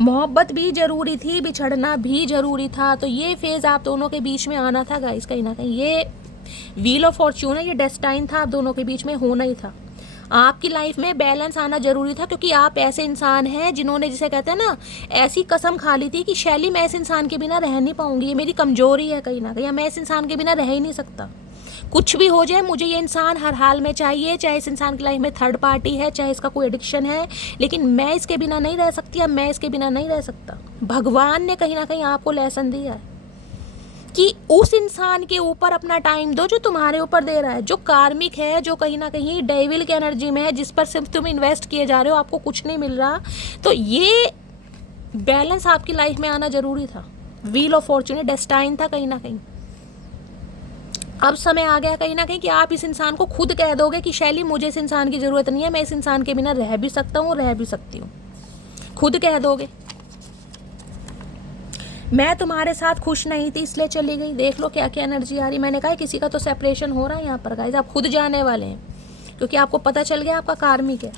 मोहब्बत भी ज़रूरी थी, बिछड़ना भी ज़रूरी था। तो ये फेज़ आप दोनों के बीच में आना था गाइस, कहीं ना कहीं ये व्हील ऑफ फॉर्च्यून है, ये डेस्टाइन था, आप दोनों के बीच में होना ही था। आपकी लाइफ में बैलेंस आना जरूरी था, क्योंकि आप ऐसे इंसान हैं जिन्होंने, जिसे कहते हैं ना, ऐसी कसम खा ली थी कि शैली मैं इस इंसान के बिना रह नहीं पाऊंगी, ये मेरी कमजोरी है कहीं ना कहीं, या मैं इस इंसान के बिना रह ही नहीं सकता। कुछ भी हो जाए मुझे ये इंसान हर हाल में चाहिए, चाहे इस इंसान की लाइफ में थर्ड पार्टी है, चाहे इसका कोई एडिक्शन है, लेकिन मैं इसके बिना नहीं रह सकती, या मैं इसके बिना नहीं रह सकता। भगवान ने कहीं ना कहीं आपको लेसन दिया है कि उस इंसान के ऊपर अपना टाइम दो जो तुम्हारे ऊपर दे रहा है, जो कार्मिक है, जो कहीं ना कहीं डेविल की एनर्जी में है, जिस पर सिर्फ तुम इन्वेस्ट किए जा रहे हो, आपको कुछ नहीं मिल रहा। तो ये बैलेंस आपकी लाइफ में आना जरूरी था। व्हील ऑफ फॉर्च्यून, डेस्टाइन था कहीं ना कहीं। अब समय आ गया कहीं ना कहीं कि आप इस इंसान को खुद कह दोगे कि शैली मुझे इस इंसान की ज़रूरत नहीं है, मैं इस इंसान के बिना रह भी सकता हूँ, रह भी सकती हूँ। खुद कह दोगे। मैं तुम्हारे साथ खुश नहीं थी इसलिए चली गई। देख लो क्या क्या एनर्जी आ रही। मैंने कहा किसी का तो सेपरेशन हो रहा है यहाँ पर गाइस, आप खुद जाने वाले हैं, क्योंकि आपको पता चल गया आपका कार्मिक है।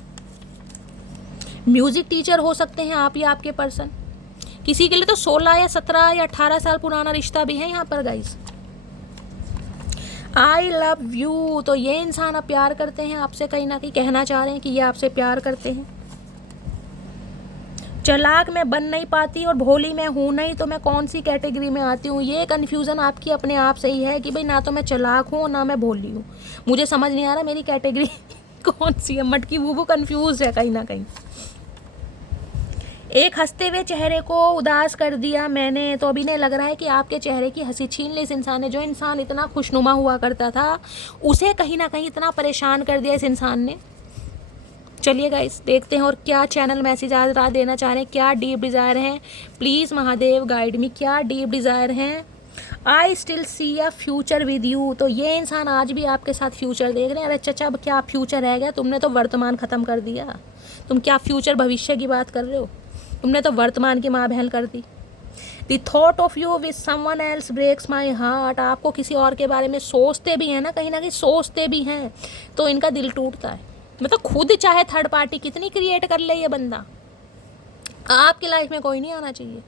म्यूजिक टीचर हो सकते हैं आप या आपके पर्सन। किसी के लिए तो 16 या 17 या 18 साल पुराना रिश्ता भी है यहाँ पर गाइस। आई लव यू, तो ये इंसान अब प्यार करते हैं आपसे, कहीं ना कहीं कहना चाह रहे हैं कि ये आपसे प्यार करते हैं। चालाक मैं बन नहीं पाती और भोली मैं हूँ नहीं, तो मैं कौन सी कैटेगरी में आती हूँ। ये कन्फ्यूज़न आपकी अपने आप से ही है कि भाई ना तो मैं चालाक हूँ ना मैं भोली हूँ, मुझे समझ नहीं आ रहा मेरी कैटेगरी कौन सी है। मटकी वो कन्फ्यूज है कहीं ना कहीं। एक हंसते हुए चेहरे को उदास कर दिया मैंने, तो अभी नहीं लग रहा है कि आपके चेहरे की हंसी छीन ले इस इंसान ने। जो इंसान इतना खुशनुमा हुआ करता था उसे कहीं ना कहीं इतना परेशान कर दिया इस इंसान ने। चलिए गाइस देखते हैं और क्या चैनल मैसेज आज रात देना चाह रहे हैं, क्या डीप डिज़ायर हैं। प्लीज़ महादेव गाइड मी, क्या डीप डिज़ायर हैं। I still see a future with you, तो ये इंसान आज भी आपके साथ फ्यूचर देख रहे हैं। अरे चाचा अब क्या फ्यूचर रह गया, तुमने तो वर्तमान ख़त्म कर दिया। तुम क्या फ्यूचर भविष्य की बात कर रहे हो, तुमने तो वर्तमान की माँ बहन कर दी। The thought of you with someone else breaks my heart, आपको किसी और के बारे में सोचते भी हैं ना कहीं सोचते भी हैं तो इनका दिल टूटता है। मतलब खुद चाहे थर्ड पार्टी कितनी क्रिएट कर ले ये बंदा, आपकी लाइफ में कोई नहीं आना चाहिए।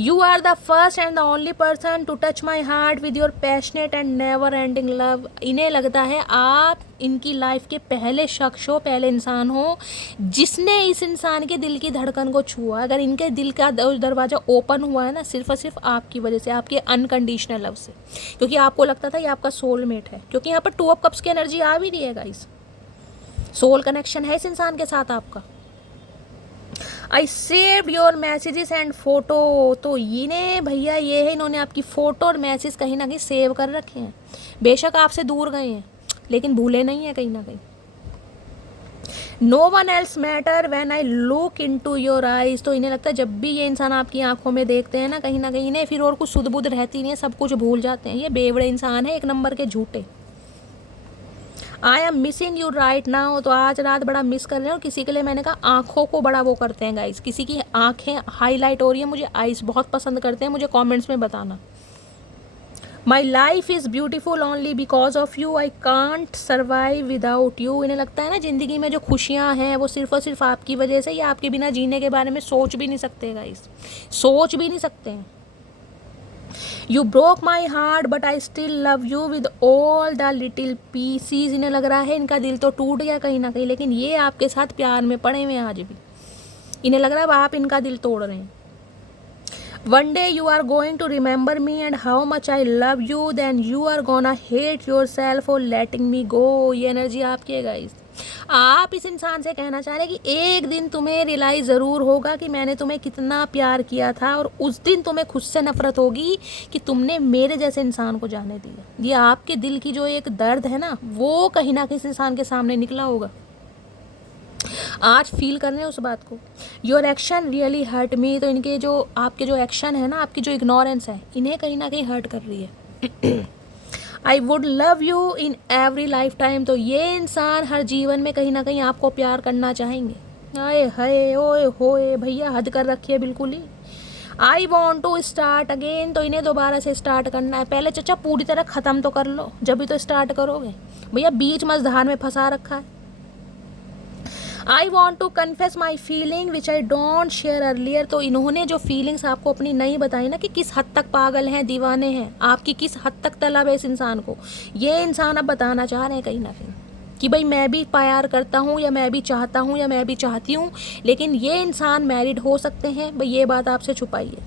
You are the first and the only person to touch my heart with your passionate and never ending love. इन्हें लगता है आप इनकी लाइफ के पहले शख्स हो, पहले इंसान हो जिसने इस इंसान के दिल की धड़कन को छुआ। अगर इनके दिल का दरवाज़ा ओपन हुआ है ना, सिर्फ और सिर्फ आपकी वजह से, आपके अनकंडीशनल लव से, क्योंकि आपको लगता था ये आपका सोलमेट है। क्योंकि यहाँ पर 2 ऑफ कप्स की एनर्जी आ भी रही है गाइस, सोल कनेक्शन है इस इंसान के साथ आपका। I save your messages and photo, तो इन्हें भैया ये है, इन्होंने आपकी फ़ोटो और मैसेज कहीं ना कहीं सेव कर रखे हैं। बेशक आपसे दूर गए हैं लेकिन भूले नहीं हैं कहीं ना कहीं। No one else matter when I look into your eyes, तो इन्हें लगता है जब भी ये इंसान आपकी आंखों में देखते हैं ना कहीं इन्हें फिर और कुछ सुध बुध रहती नहीं है, सब कुछ भूल जाते हैं। ये बेवड़े इंसान है, 1 नंबर के झूठे। I am missing you right now, तो आज रात बड़ा मिस कर रहे हैं। और किसी के लिए मैंने कहा आंखों को बड़ा वो करते हैं गाइस, किसी की आंखें हाईलाइट हो रही है, मुझे आइज बहुत पसंद करते हैं, मुझे कमेंट्स में बताना। My life is beautiful only because of you, I can't survive without you. इन्हें लगता है ना ज़िंदगी में जो खुशियाँ हैं वो सिर्फ और सिर्फ आपकी वजह से, या आपके बिना जीने के बारे में सोच भी नहीं सकते गाइस, सोच भी नहीं सकते हैं। You broke my heart but I still love you with all the little pieces. इन्हें लग रहा है इनका दिल तो टूट गया कहीं ना कहीं, लेकिन ये आपके साथ प्यार में पड़े हुए हैं आज भी। इन्हें लग रहा है आप इनका दिल तोड़ रहे हैं। One day you are going to remember me and how much I love you, then you are gonna hate yourself for letting me go. ये एनर्जी आपकी है गाइस। आप इस इंसान से कहना चाह रहे हैं कि एक दिन तुम्हें रियलाइज़ ज़रूर होगा कि मैंने तुम्हें कितना प्यार किया था, और उस दिन तुम्हें खुद से नफरत होगी कि तुमने मेरे जैसे इंसान को जाने दिया। ये आपके दिल की जो एक दर्द है ना, वो कहीं ना किसी इंसान के सामने निकला होगा। आज फील कर रहे हैं उस बात को। Your action really hurt me, तो इनके जो आपके जो एक्शन है ना, आपकी जो इग्नोरेंस है, इन्हें कहीं ना कहीं हर्ट कर रही है। I would love you in every life time, तो ये इंसान हर जीवन में कहीं ना कहीं आपको प्यार करना चाहेंगे। आए हाय ओए होए भैया, हद कर रखी है बिल्कुल ही। I want to start again, तो इन्हें दोबारा से स्टार्ट करना है। पहले चचा पूरी तरह ख़त्म तो कर लो, जब भी तो स्टार्ट करोगे भैया, बीच मझधार में फंसा रखा है। I want to confess my feeling which I don't share earlier, तो इन्होंने जो फीलिंग्स आपको अपनी नहीं बताई ना, कि किस हद तक पागल हैं, दीवाने हैं, आपकी किस हद तक तलब है इस इंसान को, ये इंसान अब बताना चाह रहे हैं कहीं ना कहीं। कि भाई मैं भी प्यार करता हूँ या मैं भी चाहता हूँ या मैं भी चाहती हूँ, लेकिन ये इंसान मैरिड हो सकते हैं, भाई ये बात आपसे छुपाइए।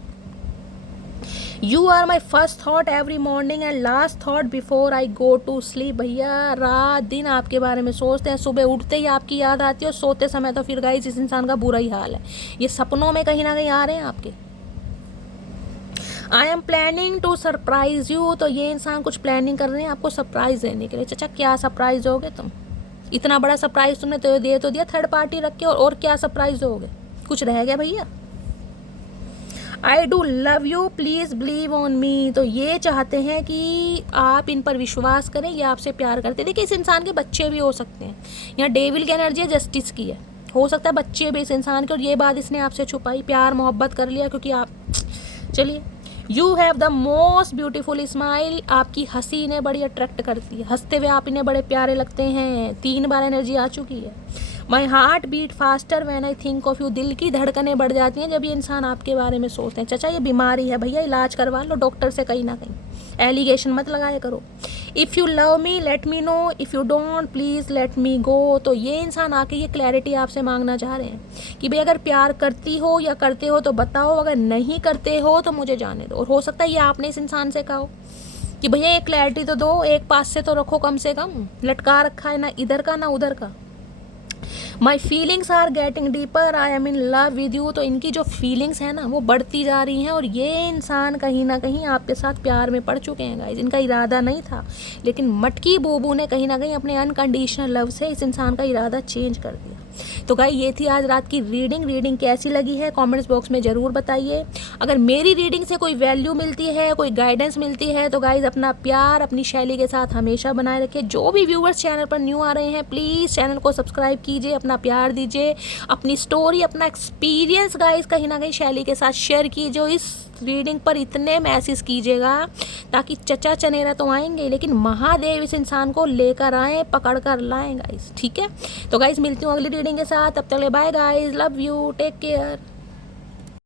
You are my first thought every morning and last thought before I go to sleep. भैया रात दिन आपके बारे में सोचते हैं, सुबह उठते ही आपकी याद आती है और सोते समय तो फिर गाइस इस इंसान का बुरा ही हाल है। ये सपनों में कहीं ना कहीं आ रहे हैं आपके। I am planning to surprise you, तो ये इंसान कुछ प्लानिंग कर रहे हैं आपको सरप्राइज देने के लिए। चाचा क्या सरप्राइज दोगे तुम? इतना बड़ा सरप्राइज तुमने तो दिया थर्ड पार्टी रख के, और क्या सरप्राइज दोगे? कुछ रह गया भैया? I do love you please believe on me, तो ये चाहते हैं कि आप इन पर विश्वास करें, ये आपसे प्यार करते हैं। देखिए इस इंसान के बच्चे भी हो सकते हैं, यहाँ डेविल की एनर्जी है, जस्टिस की है, हो सकता है बच्चे भी इस इंसान के, और ये बात इसने आपसे छुपाई, प्यार मोहब्बत कर लिया क्योंकि आप। चलिए, you have the most beautiful smile, आपकी हंसी इन्हें बड़ी अट्रैक्ट करती है, हंसते हुए आप इन्हें बड़े प्यारे लगते हैं। 3 बार एनर्जी आ चुकी है। My heart beat faster when I think of you, दिल की धड़कनें बढ़ जाती हैं जब ये इंसान आपके बारे में सोचते हैं। चाचा ये बीमारी है भैया, इलाज करवा लो डॉक्टर से, कहीं ना कहीं एलिगेशन मत लगाया करो। If you love me let me know, if you don't please let me go, तो ये इंसान आके ये क्लैरिटी आपसे मांगना चाह रहे हैं कि भाई अगर प्यार करती हो या करते हो तो बताओ, अगर नहीं करते हो तो मुझे जाने दो। और हो सकता है ये आपने इस इंसान से कहो कि भैया एक क्लैरिटी तो दो, एक पास से तो रखो कम से कम, लटका रखा है ना इधर का ना उधर का। My feelings are getting deeper, I am in love with you, तो इनकी जो फीलिंग्स हैं ना वो बढ़ती जा रही हैं, और ये इंसान कहीं ना कहीं आपके साथ प्यार में पड़ चुके हैं गाइस। इनका इरादा नहीं था, लेकिन मटकी बूबू ने कहीं ना कहीं अपने अनकंडीशनल लव से इस इंसान का इरादा चेंज कर दिया। तो गाइस ये थी आज रात की रीडिंग कैसी लगी है कमेंट्स बॉक्स में ज़रूर बताइए। अगर मेरी रीडिंग से कोई वैल्यू मिलती है, कोई गाइडेंस मिलती है, तो गाइस अपना प्यार अपनी शैली के साथ हमेशा बनाए रखिए। जो भी व्यूअर्स चैनल पर न्यू आ रहे हैं प्लीज़ चैनल को सब्सक्राइब कीजिए, अपना प्यार दीजिए, अपनी स्टोरी अपना एक्सपीरियंस गाइस कहीं ना कहीं शैली के साथ शेयर कीजिए। इस रीडिंग पर इतने मैसेज कीजिएगा ताकि चचा चनेरा तो आएंगे, लेकिन महादेव इस इंसान को लेकर आए, पकड़ कर लाएं गाइस, ठीक है। तो गाइस मिलती हूँ अगली रीडिंग के साथ, तब तक bye guys, love you, take care.